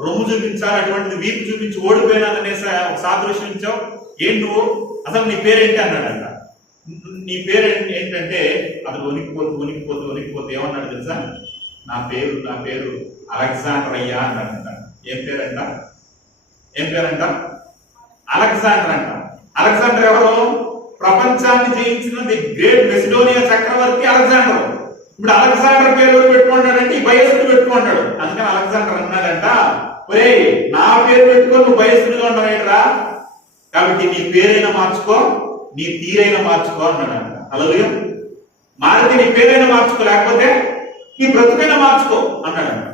రొమ్ము చూపించాలి, అటువంటిది వీపు చూపించి ఓడిపోయినాను అనేసి ఒక సాదృశ్యం ఇచ్చావు. ఏంటి నువ్వు, అసలు నీ పేరేంటి అన్నాడంట. నీ పేరు ఏంటంటే అతను వణికిపోతూ ఏమన్నాడు తెలుసా? నా పేరు అలెగ్జాండర్ అయ్యా అన్నాడంట. ఏం పేరంట? అలెగ్జాండర్ అంట. అలెగ్జాండర్ ఎవరు? ప్రపంచాన్ని జయించిన ది గ్రేట్ మెసిడోనియా చక్రవర్తి అలెగ్జాండర్. ఇప్పుడు అలెగ్జాండర్ పేరు పెట్టుకున్నాడంటే ఈ భయసుడు పెట్టుకున్నాడు. అందుకని అలెగ్జాండర్ అన్నాడంట, ఒరే నా పేరు పెట్టుకో, నువ్వు భయసుడిగా ఉన్నావేంట్రా, కాబట్టి నీ పేరైనా మార్చుకో, నీ తీరైనా మార్చుకో అన్నాడంట. హల్లెలూయా. మారితే నీ పేరైనా మార్చుకో, లేకపోతే నీ బ్రతుకైనా మార్చుకో అన్నాడంట.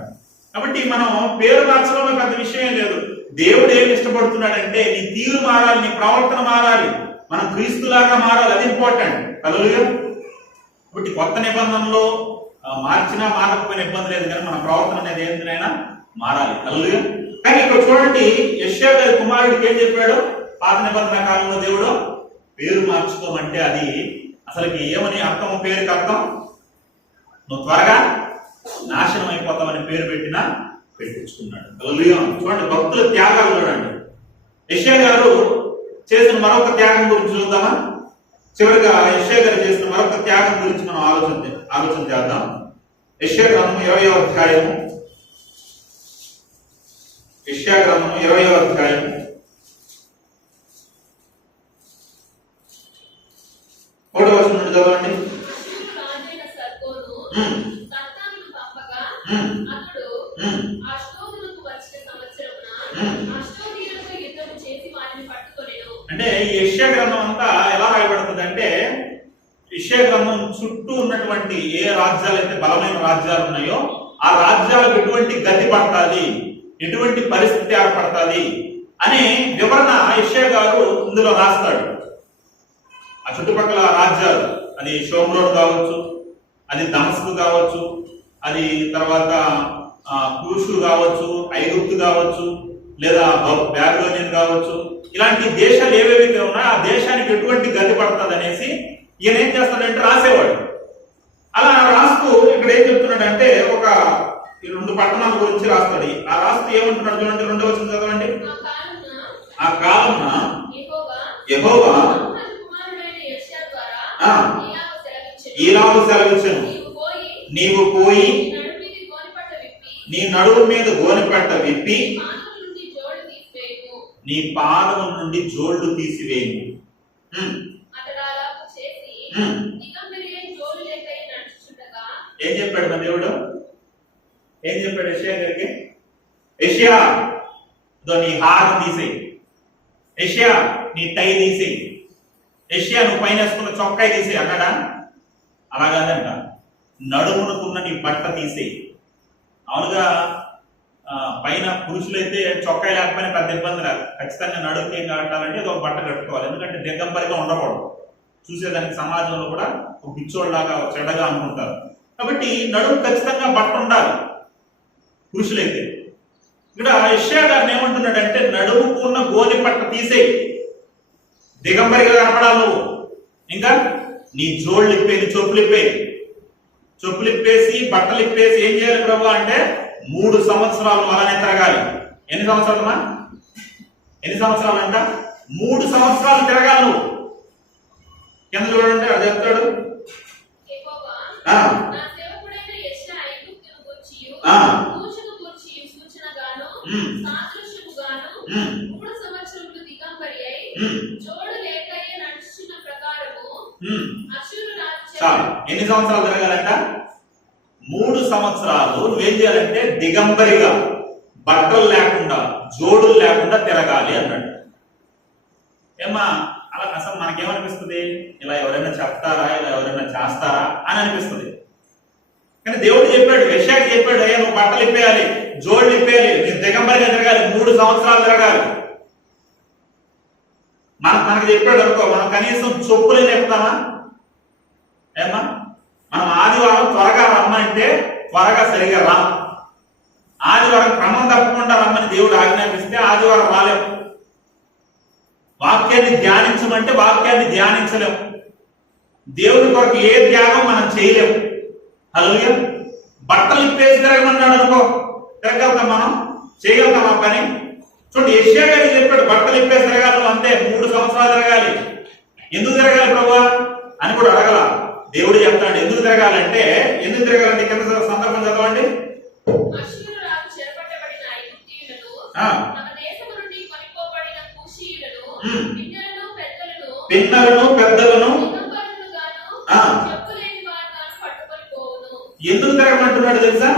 కాబట్టి మనం పేరు మార్చడంలో పెద్ద విషయం లేదు. దేవుడు ఏమి ఇష్టపడుతున్నాడంటే నీ తీరు మారాలి, నీ ప్రవర్తన మారాలి, మనం క్రీస్తులాగా మారాలి. అది ఇంపార్టెంట్. హల్లెలూయా. కాబట్టి కొత్త నిబంధనలో మార్చినా మారకపోయిన ఇబ్బంది లేదు, కానీ మన ప్రవర్తన అనేది ఏంటైనా మారాలి. హల్లెలూయా. కానీ ఇక్కడ చూడండి, యెషయా గారి కుమారుడికి ఏం చెప్పాడు? పాత నిబంధన కాలంలో దేవుడు పేరు మార్చుకోమంటే అది అసలుకి ఏమని అర్థం? పేరుకి అర్థం నువ్వు త్వరగా నాశనం అయిపోతామని పేరు పెట్టించుకున్నాడు. హల్లెలూయా. చూడండి, భక్తుల త్యాగాలు చూడండి. యెషయా గారు చేసిన మరొక త్యాగం గురించి చూద్దామా? చివరిగా యెషయా గారు చేసిన మరొక త్యాగం గురించి మనం ఆలోచన చేద్దాం. యెషయా గ్రంథం 20వ అధ్యాయము. యెషయా గ్రంథం 20వ అధ్యాయం 1వ వచనం నుండి చదవండి. అంటే ఈ యెషయా గ్రంథం అంతా ఎలా రాయబడుతుంది అంటే, యెషయా గ్రంథం చుట్టూ ఉన్నటువంటి ఏ రాజ్యాలు అయితే బలమైన రాజ్యాలు ఉన్నాయో ఆ రాజ్యాలకు ఎటువంటి గతి పడుతుంది, ఎటువంటి పరిస్థితి ఏర్పడుతుంది అనే వివరణ యెషయా గారు ఇందులో రాస్తాడు. ఆ చుట్టుపక్కల రాజ్యాలు, అది షోమ్రోన్ కావచ్చు, అది దమస్కు కావచ్చు, అది తర్వాత కూషు కావచ్చు, ఐగుప్తు కావచ్చు, లేదా బాబిలోనియన్ కావచ్చు, ఇలాంటి దేశాలు ఏవేవైతే ఉన్నాయో ఆ దేశానికి ఎటువంటి గతి పడుతుంది అనేసి ఈయన ఏం చేస్తాడంటే రాసేవాడు. అలా రాస్తూ ఇక్కడ ఏం చెప్తున్నాడంటే ఒక 2 పట్టణాల గురించి రాస్తాడు. ఆ రాస్తూ ఏమంటున్నాడు చూడండి, 2వ వచనం చదవండి. ఆ కాలమున యెహోవా ఈలాగు సెలవిచ్చెను, నీవు పోయి నీ నడుము మీద గోనెపట్ట విప్పి నీ పాదము నుండి జోళ్లు తీసివేయము. ఏం చెప్పాడు మన దేవుడు? ఏం చెప్పాడు యెషయా గారికి? యెషయా నీ హారం తీసేయి, యెషయా నీ టై తీసేయి, యెషయా నువ్వు పైన వేసుకున్న చొక్కాయి తీసేయి అన్నాడా? అలాగాదంట, నడుమునుకున్న నీ బట్ట తీసేయి. అవునుగా పైన పురుషులైతే చొక్కాయి లేకపోయినా పెద్ద ఇబ్బంది రాదు. ఖచ్చితంగా నడుముకి ఏం కట్టాలంటే అది ఒక బట్ట కట్టుకోవాలి. ఎందుకంటే దిగంబరిగా ఉండకూడదు. చూసేదానికి సమాజంలో కూడా ఒక పిచ్చోళ్ళలాగా చెడ్డగా అనుకుంటారు. కాబట్టి నడుము ఖచ్చితంగా బట్ట ఉండాలి పురుషులైతే. ఇక్కడ యెషయా గారిని ఏమంటున్నాడంటే, నడుముకు ఉన్న గోనె పట్ట తీసేయి, దిగంబరిగా కనపడాలి నువ్వు. ఇంకా నీ జోళ్ళు ఇప్పేది, చెప్పులు ఇప్పేసి బట్టలు ఇప్పేసి ఏం చేయాలి ప్రభు అంటే 3 సంవత్సరాలు అలానే తిరగాలి. ఎన్ని సంవత్సరాలమ్మా? ఎన్ని సంవత్సరాలు అంట? 3 సంవత్సరాలు తిరగాలి నువ్వు. కింద చూడండి, అది చెప్తాడు. ఎన్ని సంవత్సరాలు తిరగాలంట? 3 సంవత్సరాలు నువ్వేం చేయాలంటే దిగంబరిగా, బట్టలు లేకుండా, జోడులు లేకుండా తిరగాలి అన్నాడు. ఏమా అలా అసలు మనకేమనిపిస్తుంది, ఇలా ఎవరైనా చెప్తారా, ఇలా ఎవరైనా చేస్తారా అని అనిపిస్తుంది. కానీ దేవుడు చెప్పాడు, యెషయాకి చెప్పాడు, అయ్యా నువ్వు బట్టలు ఇప్పేయాలి, జోళ్ళు ఇప్పేయాలి, నీకు దిగంబరిగా తిరగాలి, 3 సంవత్సరాలు తిరగాలి. మనకు చెప్పాడు అనుకో, మనం కనీసం చొప్పులే చెప్తామా? ఏమా మనం ఆదివారం త్వరగా రమ్మంటే త్వరగా సరిగా రాం. ఆదివారం క్రమం తప్పకుండా రమ్మని దేవుడు ఆజ్ఞాపిస్తే ఆదివారం రాలేము. వాక్యాన్ని ధ్యానించమంటే వాక్యాన్ని ధ్యానించలేము. దేవుని కొరకు ఏ త్యాగం మనం చేయలేము. హల్లెలూయా. బట్టలు ఇప్పేసి తిరగమన్నాడు అనుకో, తిరగలుగుతాం మనం? చేయగలుగుతాం ఆ పని? చూడండి, యెషయా గారికి చెప్పాడు, బట్టలు ఇప్పేసి తిరగాలి, అంతే 3 సంవత్సరాలు తిరగాలి. ఎందుకు తిరగాలి ప్రభువా అని కూడా అడగల. దేవుడు చెప్తాడు ఎందుకు తిరగాలంటే, ఎందుకు తిరగాలంటే కింద సందర్భం చదవండి. పిన్నలను పెద్దలను ఎందుకు తిరగమంటున్నాడు తెలుసా?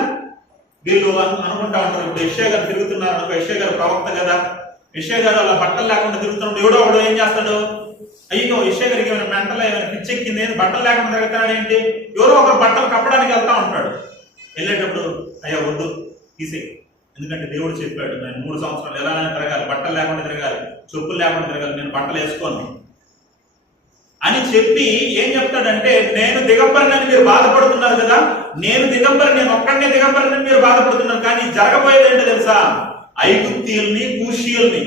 వీళ్ళు అనుకుంటా ఉంటారు, ఇప్పుడు యెషయా గారు తిరుగుతున్నారు అనుకో, యెషయా గారు ప్రవక్త కదా, యెషయా గారు అలా బట్టలు లేకుండా తిరుగుతున్నప్పుడు ఎవడో ఒకడు ఏం చేస్తాడు, అయ్యో యెషయా గారికి ఏమైనా మెంటలో ఏమైనా పిచ్చెక్కింది, ఏమైనా బట్టలు లేకుండా తిరుగుతున్నాడు ఏంటి, ఎవరో ఒకరు బట్టలు కప్పడానికి వెళ్తా ఉంటాడు. వెళ్ళేటప్పుడు అయ్యా వద్దు తీసేయి, ఎందుకంటే దేవుడు చెప్పాడు నేను 3 సంవత్సరాలు ఎలా తిరగాలి, బట్టలు లేకుండా తిరగాలి, చెప్పులు లేకుండా తిరగాలి, నేను బట్టలు వేసుకోను అని చెప్పి ఏం చెప్తాడంటే, నేను దిగంబరిని మీరు బాధపడుతున్నారు కదా, నేను దిగంబరిని, నేను ఒక్కడనే దిగంబరిని మీరు బాధపడుతున్నారు, కానీ జరగబోయేది ఏంటో తెలుసా? ఐగుప్తీయుల్ని, కూషీయుల్ని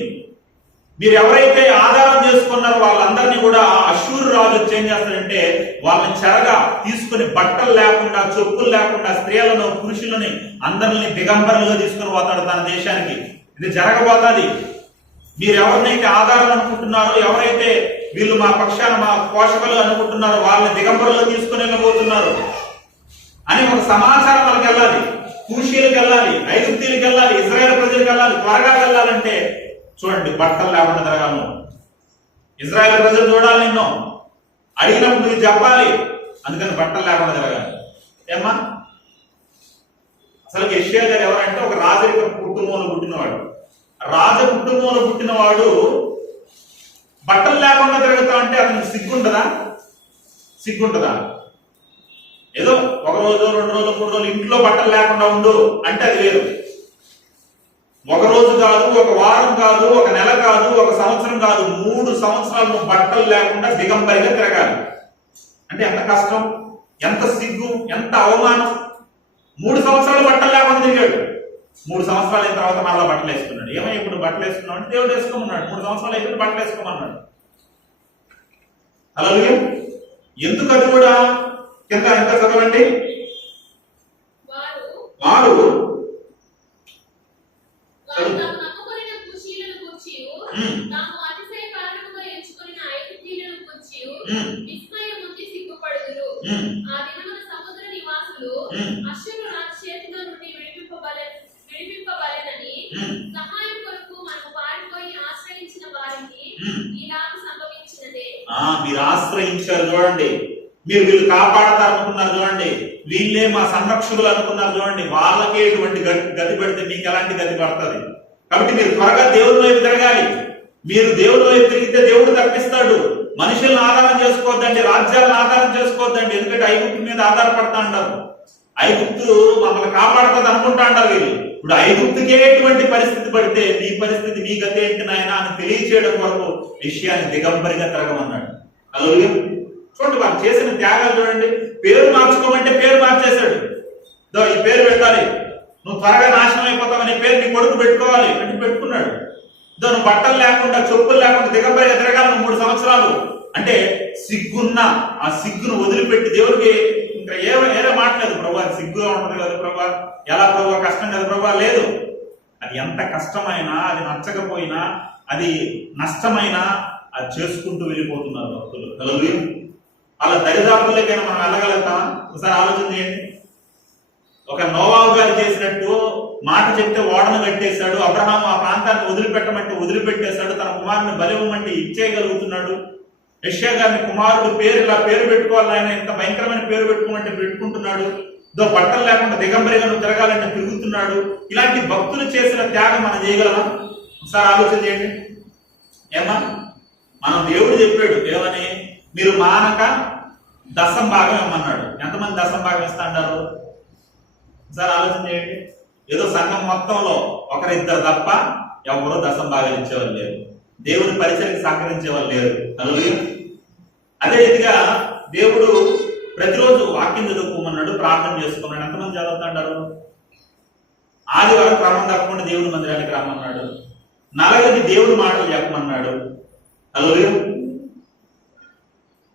మీరు ఎవరైతే ఆధారం చేసుకున్నారో వాళ్ళందరినీ కూడా అష్షూరు రాజు ఏం చేస్తాడంటే, వాళ్ళని చెరగా తీసుకుని బట్టలు లేకుండా, చెప్పులు లేకుండా, స్త్రీలను, పురుషులని అందరిని దిగంబరులుగా తీసుకుని పోతాడు తన దేశానికి. ఇది జరగబోతుంది. మీరు ఎవరినైతే ఆధారం అనుకుంటున్నారో, ఎవరైతే వీళ్ళు మా పక్షాన మా పోషకులు అనుకుంటున్నారో వాళ్ళని దిగంబరులు తీసుకుని వెళ్ళబోతున్నారు అని ఒక సమాచారం వాళ్ళకి వెళ్ళాలి. కూషీలకు వెళ్ళాలి, ఐగుప్తీలకు వెళ్ళాలి, ఇజ్రాయెల్ ప్రజలకు వెళ్ళాలి. త్వరగా వెళ్ళాలంటే చూడండి, బట్టలు లేకుండా తిరగాను. ఇజ్రాయెల్ ప్రజలు చూడాలి, నిన్ను అడిగినప్పుడు నువ్వు చెప్పాలి, అందుకని బట్టలు లేకుండా తిరగాలి. ఏమ్మా అసలు యెషయా గారు ఎవరంటే ఒక రాజరిక కుటుంబంలో పుట్టినవాడు. రాజ కుటుంబంలో పుట్టినవాడు బట్టలు లేకుండా తిరుగుతా అంటే అతనికి సిగ్గుంటదా? సిగ్గుంటదా? ఏదో 1 రోజు 2 రోజులు 3 రోజులు ఇంట్లో బట్టలు లేకుండా ఉండు అంటే అది వేరు. 1 రోజు కాదు, 1 వారం కాదు, 1 నెల కాదు, 1 సంవత్సరం కాదు, 3 సంవత్సరాలు నువ్వు బట్టలు లేకుండా దిగంబరిగా తిరగాలి అంటే ఎంత కష్టం, ఎంత సిగ్గు, ఎంత అవమానం. 3 సంవత్సరాలు బట్టలు లేకుండా తిరిగాడు. 3 సంవత్సరాలు అయిన తర్వాత మళ్ళా బట్టలు వేసుకున్నాడు. ఏమై ఇప్పుడు బట్టలు వేసుకున్నావు అంటే దేవుడు వేసుకోమన్నాడు. 3 సంవత్సరాలు అయిపోయింది, బట్టలు వేసుకోమన్నాడు. హల్లెలూయా. ఎందుకు అది కూడా కింద ఎంత చదవండి. వారు మీరు ఆశ్రయించారు చూడండి, మీరు వీళ్ళు కాపాడతారనుకున్నారు చూడండి, వీళ్ళే మా సంరక్షకులు అనుకున్నారు చూడండి, వాళ్ళకే ఎటువంటి గతి పెడితే మీకు ఎలాంటి గతి పడుతుంది. కాబట్టి మీరు త్వరగా దేవుడి వైపు తిరగాలి. మీరు దేవుడి వైపు తిరిగితే దేవుడు తప్పిస్తాడు. మనుషులను ఆధారం చేసుకోవద్దండి, రాజ్యాలను ఆధారం చేసుకోవద్దండి. ఎందుకంటే ఐగుప్తు మీద ఆధారపడతా ఉంటారు. ఐగుప్తు మమ్మల్ని కాపాడుతుంది అనుకుంటా అంటారు వీళ్ళు. ఇప్పుడు ఐగుప్తుకే ఎటువంటి పరిస్థితి పడితే మీ పరిస్థితి, మీ గతి ఏంటి నాయన అని తెలియచేయడం కొరకు యెషయాని దిగంబరిగా తిరగమన్నాడు. హల్లెలూయా. చూడండి వాళ్ళు చేసిన త్యాగాలు చూడండి. పేరు మార్చుకోమంటే పేరు మార్చేశాడు. ఈ పేరు పెట్టాలి, నువ్వు త్వరగా నాశనం అయిపోతావనే పేరు నీ కొడుకు పెట్టుకోవాలి అంటే పెట్టుకున్నాడు. నువ్వు బట్టలు లేకుండా, చెప్పులు లేకుండా దిగంబరిగా తిరగాలి 3 సంవత్సరాలు అంటే సిగ్గున్న ఆ సిగ్గును వదిలిపెట్టి దేవుడికి ఇంకా ఏదో మాట్లేదు. ప్రభు అది సిగ్గుగా ఉంటుంది కదా ప్రభా, ఎలా ప్రభు కష్టం కదా ప్రభా, లేదు. అది ఎంత కష్టమైనా, అది నచ్చకపోయినా, అది నష్టమైనా అది చేసుకుంటూ వెళ్ళిపోతున్నారు భక్తులు. హల్లెలూయా. అలా దరిదాపులకైనా మనం వెళ్ళగలుగుతామా? ఒకసారి ఆలోచన చేయండి. ఒక నోవాహు గారు చేసినట్టు మాట చెప్తే ఓడను కట్టేశాడు. అబ్రహాం ఆ ప్రాంతాన్ని వదిలిపెట్టమంటే వదిలిపెట్టేశాడు. తన కుమారుని బలివ్వమంటే ఇచ్చేయగలుగుతున్నాడు. యెషయా గారిని కుమారుడు పేరు ఇలా పేరు పెట్టుకోవాలి, ఆయన ఇంత భయంకరమైన పేరు పెట్టుకోమంటే పెట్టుకుంటున్నాడు. బట్టలు లేకుండా దిగంబరిగా నువ్వు తిరగాలంటే తిరుగుతున్నాడు. ఇలాంటి భక్తులు చేసిన త్యాగం మనం చేయగలమా? ఒకసారి ఆలోచన చేయండి. ఏమా మనం దేవుడు చెప్పాడు ఏమని, మీరు మానక దశం భాగం ఇవ్వమన్నాడు. ఎంతమంది దశం భాగం ఇస్తా అంటారు? సార్ ఆలోచన చేయండి. ఏదో సంఘం మొత్తంలో ఒకరిద్దరు తప్ప ఎవరో దశం భాగాలు ఇచ్చేవాళ్ళు లేరు, దేవుని పరిచయకి సహకరించేవాళ్ళు లేరు. హల్లెలూయా. అదే రీతిగా దేవుడు ప్రతిరోజు వాక్యం చదువుకోమన్నాడు, ప్రార్థన చేసుకున్నాడు. ఎంతమంది చదువుతుంటారు? ఆదివారం క్రమం తప్పకుండా దేవుని మందిరానికి రమ్మన్నాడు, నలుగురికి దేవుడి మాటలు చెప్పమన్నాడు. హల్లెలూయా.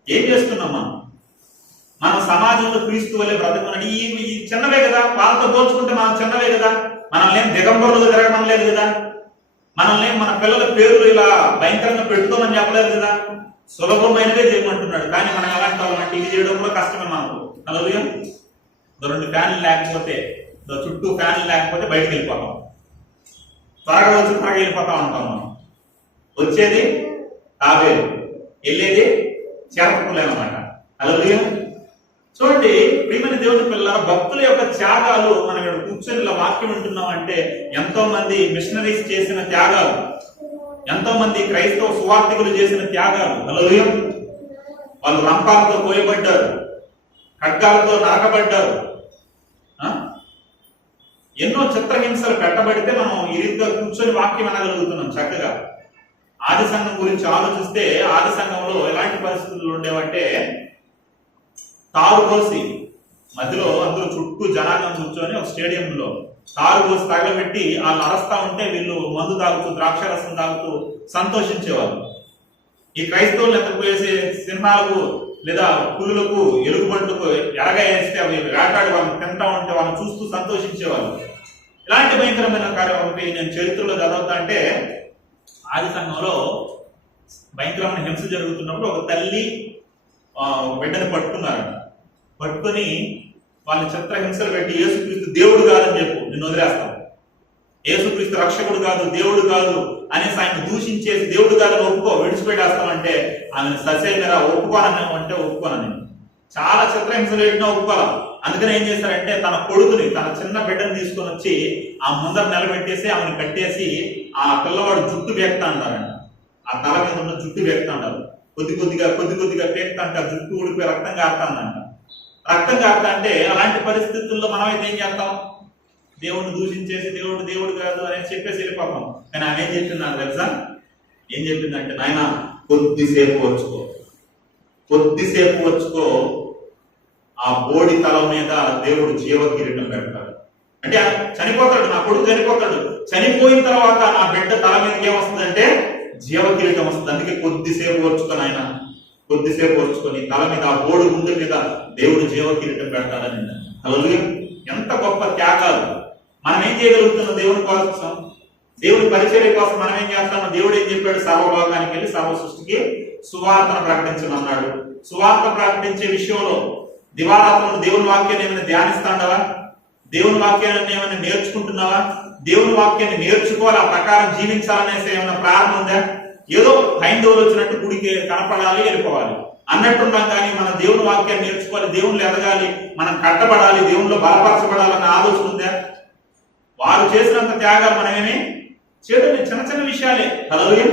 ఏం చేస్తున్నాం మనం సమాజంలో క్రీస్తు వల్లే బ్రతకమన్నాడు. ఈ చిన్నవే కదా, వాళ్ళతో పోల్చుకుంటే మనం చిన్నవే కదా. మనల్ని ఏం దిగంబరులు తిరగమనలేదు కదా, మనల్ని మన పిల్లల పేర్లు ఇలా భయంకరంగా పెట్టుకోమని చెప్పలేదు కదా, సులభమైనవే చేయమంటున్నాడు. కానీ మనం ఎలాంటి వాళ్ళంటే ఇది చేయడం కూడా కష్టమే మనకు. హల్లెలూయా. 2 ఫ్యాన్లు లేకపోతే, చుట్టూ ఫ్యాన్లు లేకపోతే బయటకు వెళ్ళిపోతాం, త్వరగా వచ్చి త్వరగా వెళ్ళిపోతా ఉంటాం. మనం వచ్చేది తాబేలు, వెళ్ళేది చేపకులే అనమాట. హల్లెలూయా. చూడండి ప్రియమైన దేవుని పిల్లలారా, భక్తుల యొక్క త్యాగాలు మనం ఇక్కడ కూర్చొని ఇలా వాక్యం వింటున్నాం అంటే ఎంతో మంది మిషనరీస్ చేసిన త్యాగాలు, ఎంతో మంది క్రైస్తవ సువార్థికులు చేసిన త్యాగాలు. హల్లెలూయా. వాళ్ళు రంపాలతో కోయబడ్డారు, ఖడ్గాలతో నరకబడ్డారు, ఎన్నో చిత్రహింసలు పెట్టబడితే మనం ఈ రీతిగా కూర్చొని వాక్యం అనగలుగుతున్నాం చక్కగా. ఆది సంఘం గురించి ఆలోచిస్తే ఆది సంఘంలో ఎలాంటి పరిస్థితులు ఉండేవంటే, తారు కోసి మధ్యలో అందరూ చుట్టూ జనాంగం కూర్చొని ఒక స్టేడియంలో తారు కోసి తగలబెట్టి వాళ్ళు అరస్తా ఉంటే వీళ్ళు మందు తాగుతూ ద్రాక్షరసం తాగుతూ సంతోషించేవాళ్ళు. ఈ క్రైస్తవులు ఎత్తపోయేసే సింహాలకు లేదా పులులకు ఎలుగుబంట్లకు ఎరగా వేస్తే అవి వేటాడి వాళ్ళని తింటా ఉంటే వాళ్ళని చూస్తూ సంతోషించేవాళ్ళు. ఇలాంటి భయంకరమైన కార్యక్రమం నేను చరిత్రలో చదువుతా అంటే, ఆది సంఘంలో భయంకరమైన హింస జరుగుతున్నప్పుడు ఒక తల్లి బిడ్డని పట్టుకుని వాళ్ళని చిత్రహింసలు పెట్టి యేసుక్రీస్తు దేవుడు కాదని చెప్పు, నిన్ను వదిలేస్తాను, యేసుక్రీస్తు రక్షకుడు కాదు దేవుడు కాదు అనేసి ఆయన దూషించేసి దేవుడు కాదని ఒప్పుకో విడిచిపెట్టేస్తామంటే ఆమెను ససేమిరా ఒప్పుకోనని అంటే ఒప్పుకోనని చాలా చిత్రహింసలు పెట్టినా ఒప్పుకోవాలి. అందుకని ఏం చేశారంటే తన కొడుకుని, తన చిన్న బిడ్డని తీసుకొని వచ్చి ఆ ముందర నిలబెట్టేసి ఆమెను కట్టేసి ఆ పిల్లవాడు జుట్టు వేక్తా అంటారంట, ఆ తల మీద ఉన్న జుట్టు వేక్తా అంటారు. కొద్ది కొద్దిగా పేక్తా అంటే ఆ జుట్టు ఊడిపోయి రక్తం కారుతాందంట. రక్తం కారుతా అంటే అలాంటి పరిస్థితుల్లో మనమైతే ఏం చేస్తాం? దేవుడిని దూషించేసి దేవుడు కాదు అని చెప్పేసి వెళ్ళిపోతాం. కానీ ఆమె ఏం చెప్పింది నాకు తెలుసా? ఏం చెప్పిందంటే, నాయన కొద్దిసేపు వచ్చుకో, ఆ బోడి తల మీద దేవుడు జీవ కిరీటం పెడతాడు. అంటే చనిపోతాడు, నా కొడుకు చనిపోతాడు, చనిపోయిన తర్వాత నా బిడ్డ తల మీదకి ఏమొస్తుందంటే జీవ కిరీటం వస్తుంది. అందుకే కొద్దిసేపు వచ్చుకొని ఆయన కొద్దిసేపు వచ్చుకొని తల మీద ఆ బోడు గుండె మీద దేవుడు జీవ కిరీటం పెడతాడని. హల్లెలూయా. ఎంత గొప్ప త్యాగాలు! మనం ఏం చేయగలుగుతున్నాం దేవుని కోసం, దేవుని పరిచర్య కోసం మనం ఏం చేస్తామో దేవుడు ఏం చెప్పాడు? సర్వలోకానికి వెళ్ళి సర్వ సృష్టికి సువార్తను ప్రకటించమన్నాడు. సువార్త ప్రకటించే విషయంలో దివారాత్రులు దేవుని వాక్యాన్ని ఏమైనా ధ్యానిస్తాండవా? దేవుని వాక్యాన్ని ఏమైనా నేర్చుకుంటున్నావా? దేవుని వాక్యాన్ని నేర్చుకోవాలి, ఆ ప్రకారం జీవించాలనేసి ఏమైనా ప్రారంభం ఉందా? ఏదో హైందవులు వచ్చినట్టు గుడికి కనపడాలి, వెళ్ళిపోవాలి అన్నట్టున్నాం. కానీ మన దేవుని వాక్యాన్ని నేర్చుకోవాలి, దేవుళ్ళు ఎదగాలి, మనం కట్టబడాలి, దేవుళ్ళు బలపరచబడాలన్న ఆలోచన ఉందా? వారు చేసినంత త్యాగాలు మనమేమి చేయడం చిన్న చిన్న విషయాలే. హల్లెలూయా.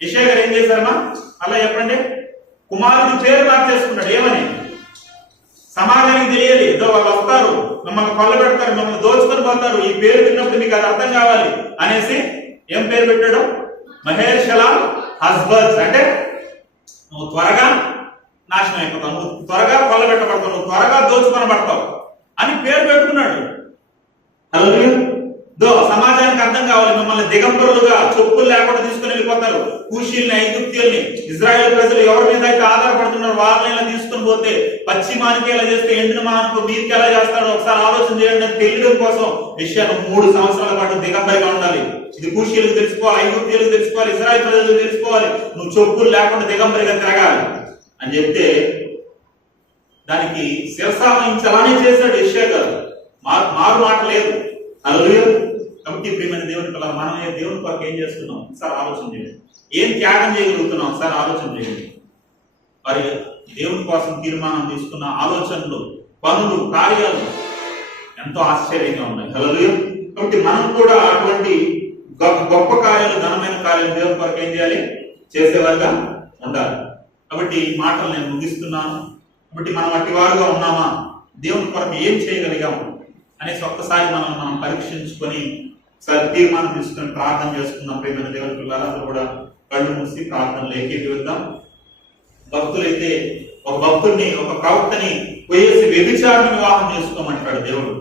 యెషయా గారు ఏం చేశారమ్మా? అలా చెప్పండి. కుమారుడు పేరు మార్చేసుకున్నాడు. ఏమని? సమాజానికి తెలియాలి, ఏదో వాళ్ళు వస్తారు, మిమ్మల్ని కొల్లబెడతారు, మిమ్మల్ని దోచుకొని పోతారు, ఈ పేరు విన్నప్పుడు మీకు అది అర్థం కావాలి అనేసి ఏం పేరు పెట్టాడు? మహేషలాల్ హస్బజ్. అంటే నువ్వు త్వరగా నాశనం అయిపోతావు, నువ్వు త్వరగా కొల్లబెట్టబడతావు, నువ్వు త్వరగా దోచుకొనబడతావు అని పేరు పెట్టుకున్నాడు. హల్లెలూయా. సమాజానికి అర్థం కావాలి, మిమ్మల్ని దిగంబరులుగా చెప్పులు లేకుండా తీసుకుని వెళ్ళిపోతారు. కూషీల్ని, ఐగుప్తీయుల్ని, ఇజ్రాయేల్ ప్రజలు ఎవరి మీద అయితే ఆధారపడుతున్నారు వాళ్ళని ఇలా తీసుకుని పోతే, పశ్చిమానికి ఎలా చేస్తే ఎండిన మానకు మీరికి ఎలా చేస్తాడో ఒకసారి ఆలోచన చేయండి అని తెలియడం కోసం యెషయా 3 సంవత్సరాల పాటు దిగంబరిగా ఉండాలి. ఇది కూషీలకు తెలుసుకోవాలి, ఐగుప్తీయులకు తెలుసుకోవాలి, ఇజ్రాయేల్ ప్రజలకు తెలుసుకోవాలి, నువ్వు చెప్పులు లేకుండా దిగంబరిగా తిరగాలి అని చెప్తే దానికి శిరసావహించాలని చేశాడు యెషయా గారు. మారు మాట లేదు. హల్లెలూయా. కాబట్టి ప్రియమైన దేవుని పిల్లలు, మనం దేవుని కొరకు ఏం చేస్తున్నాం సార్ ఆలోచన చేయండి. ఏం త్యాగం చేయగలుగుతున్నాం సార్ ఆలోచన చేయండి. మరి దేవుని కోసం తీర్మానం తీసుకున్న ఆలోచనలు, పనులు, కార్యాలు ఎంతో ఆశ్చర్యంగా ఉన్నాయి. హల్లెలూయా. కాబట్టి మనం కూడా అటువంటి గొప్ప కార్యాలు, ఘనమైన కార్యాలు దేవుని కొరకు ఏం చేయాలి? చేసేవారుగా ఉండాలి. కాబట్టి ఈ మాటలు నేను ముగిస్తున్నాను. కాబట్టి మనం అట్టి వారుగా ఉన్నామా, దేవుని కొరకు ఏం చేయగలిగాము అనేసి ఒక్కసారి మనం పరీక్షించుకొని ఒకసారి తీర్మానం తీసుకొని ప్రార్థన చేసుకుందాం. ప్రియమైన దేవుని పిల్లలందరూ కూడా కళ్ళు మూసి ప్రార్థనలు ఏకీభవిద్దాం. భక్తులైతే ఒక భక్తుడిని, ఒక ప్రవక్తని పోయేసి వ్యభిచారణ వివాహం చేసుకోమంటాడు దేవుడు.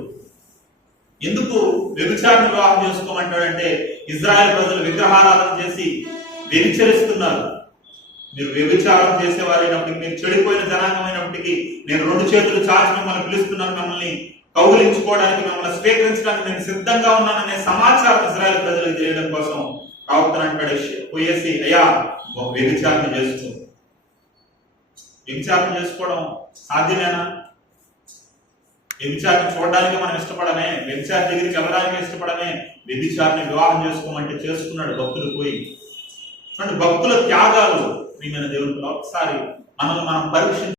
ఎందుకు వ్యభిచారణ వివాహం చేసుకోమంటాడంటే, ఇజ్రాయెల్ ప్రజలు విగ్రహారాధన చేసి వ్యభిచరిస్తున్నారు. మీరు వ్యభిచారం చేసేవారైనప్పటికీ, మీరు చెడిపోయిన జనాంగమైనప్పటికీ నేను 2 చేతులు చాచి మిమ్మల్ని పిలుస్తున్నాను, మిమ్మల్ని కౌగిలించుకోవడానికి, మిమ్మల్ని స్వీకరించడానికి నేను సిద్ధంగా ఉన్నాననే సమాచారం ఇజ్రాయెల్ ప్రజలకు తెలియడం కోసం ప్రవక్తను అంటాడు పోయేసి, అయ్యా వ్యభిచారణ చేసుకో. వ్యభిచారం చేసుకోవడం సాధ్యమేనా? వ్యభిచారిని చూడడానికి మనం ఇష్టపడమే, వ్యభిచారి దగ్గరికి వెళ్ళడానికి ఇష్టపడమే. వ్యభిచారిని వివాహం చేసుకోమంటే చేసుకున్నాడు భక్తులు పోయి. భక్తుల త్యాగాలు ప్రియమైన దేవుని ఒకసారి మనం పరీక్షించి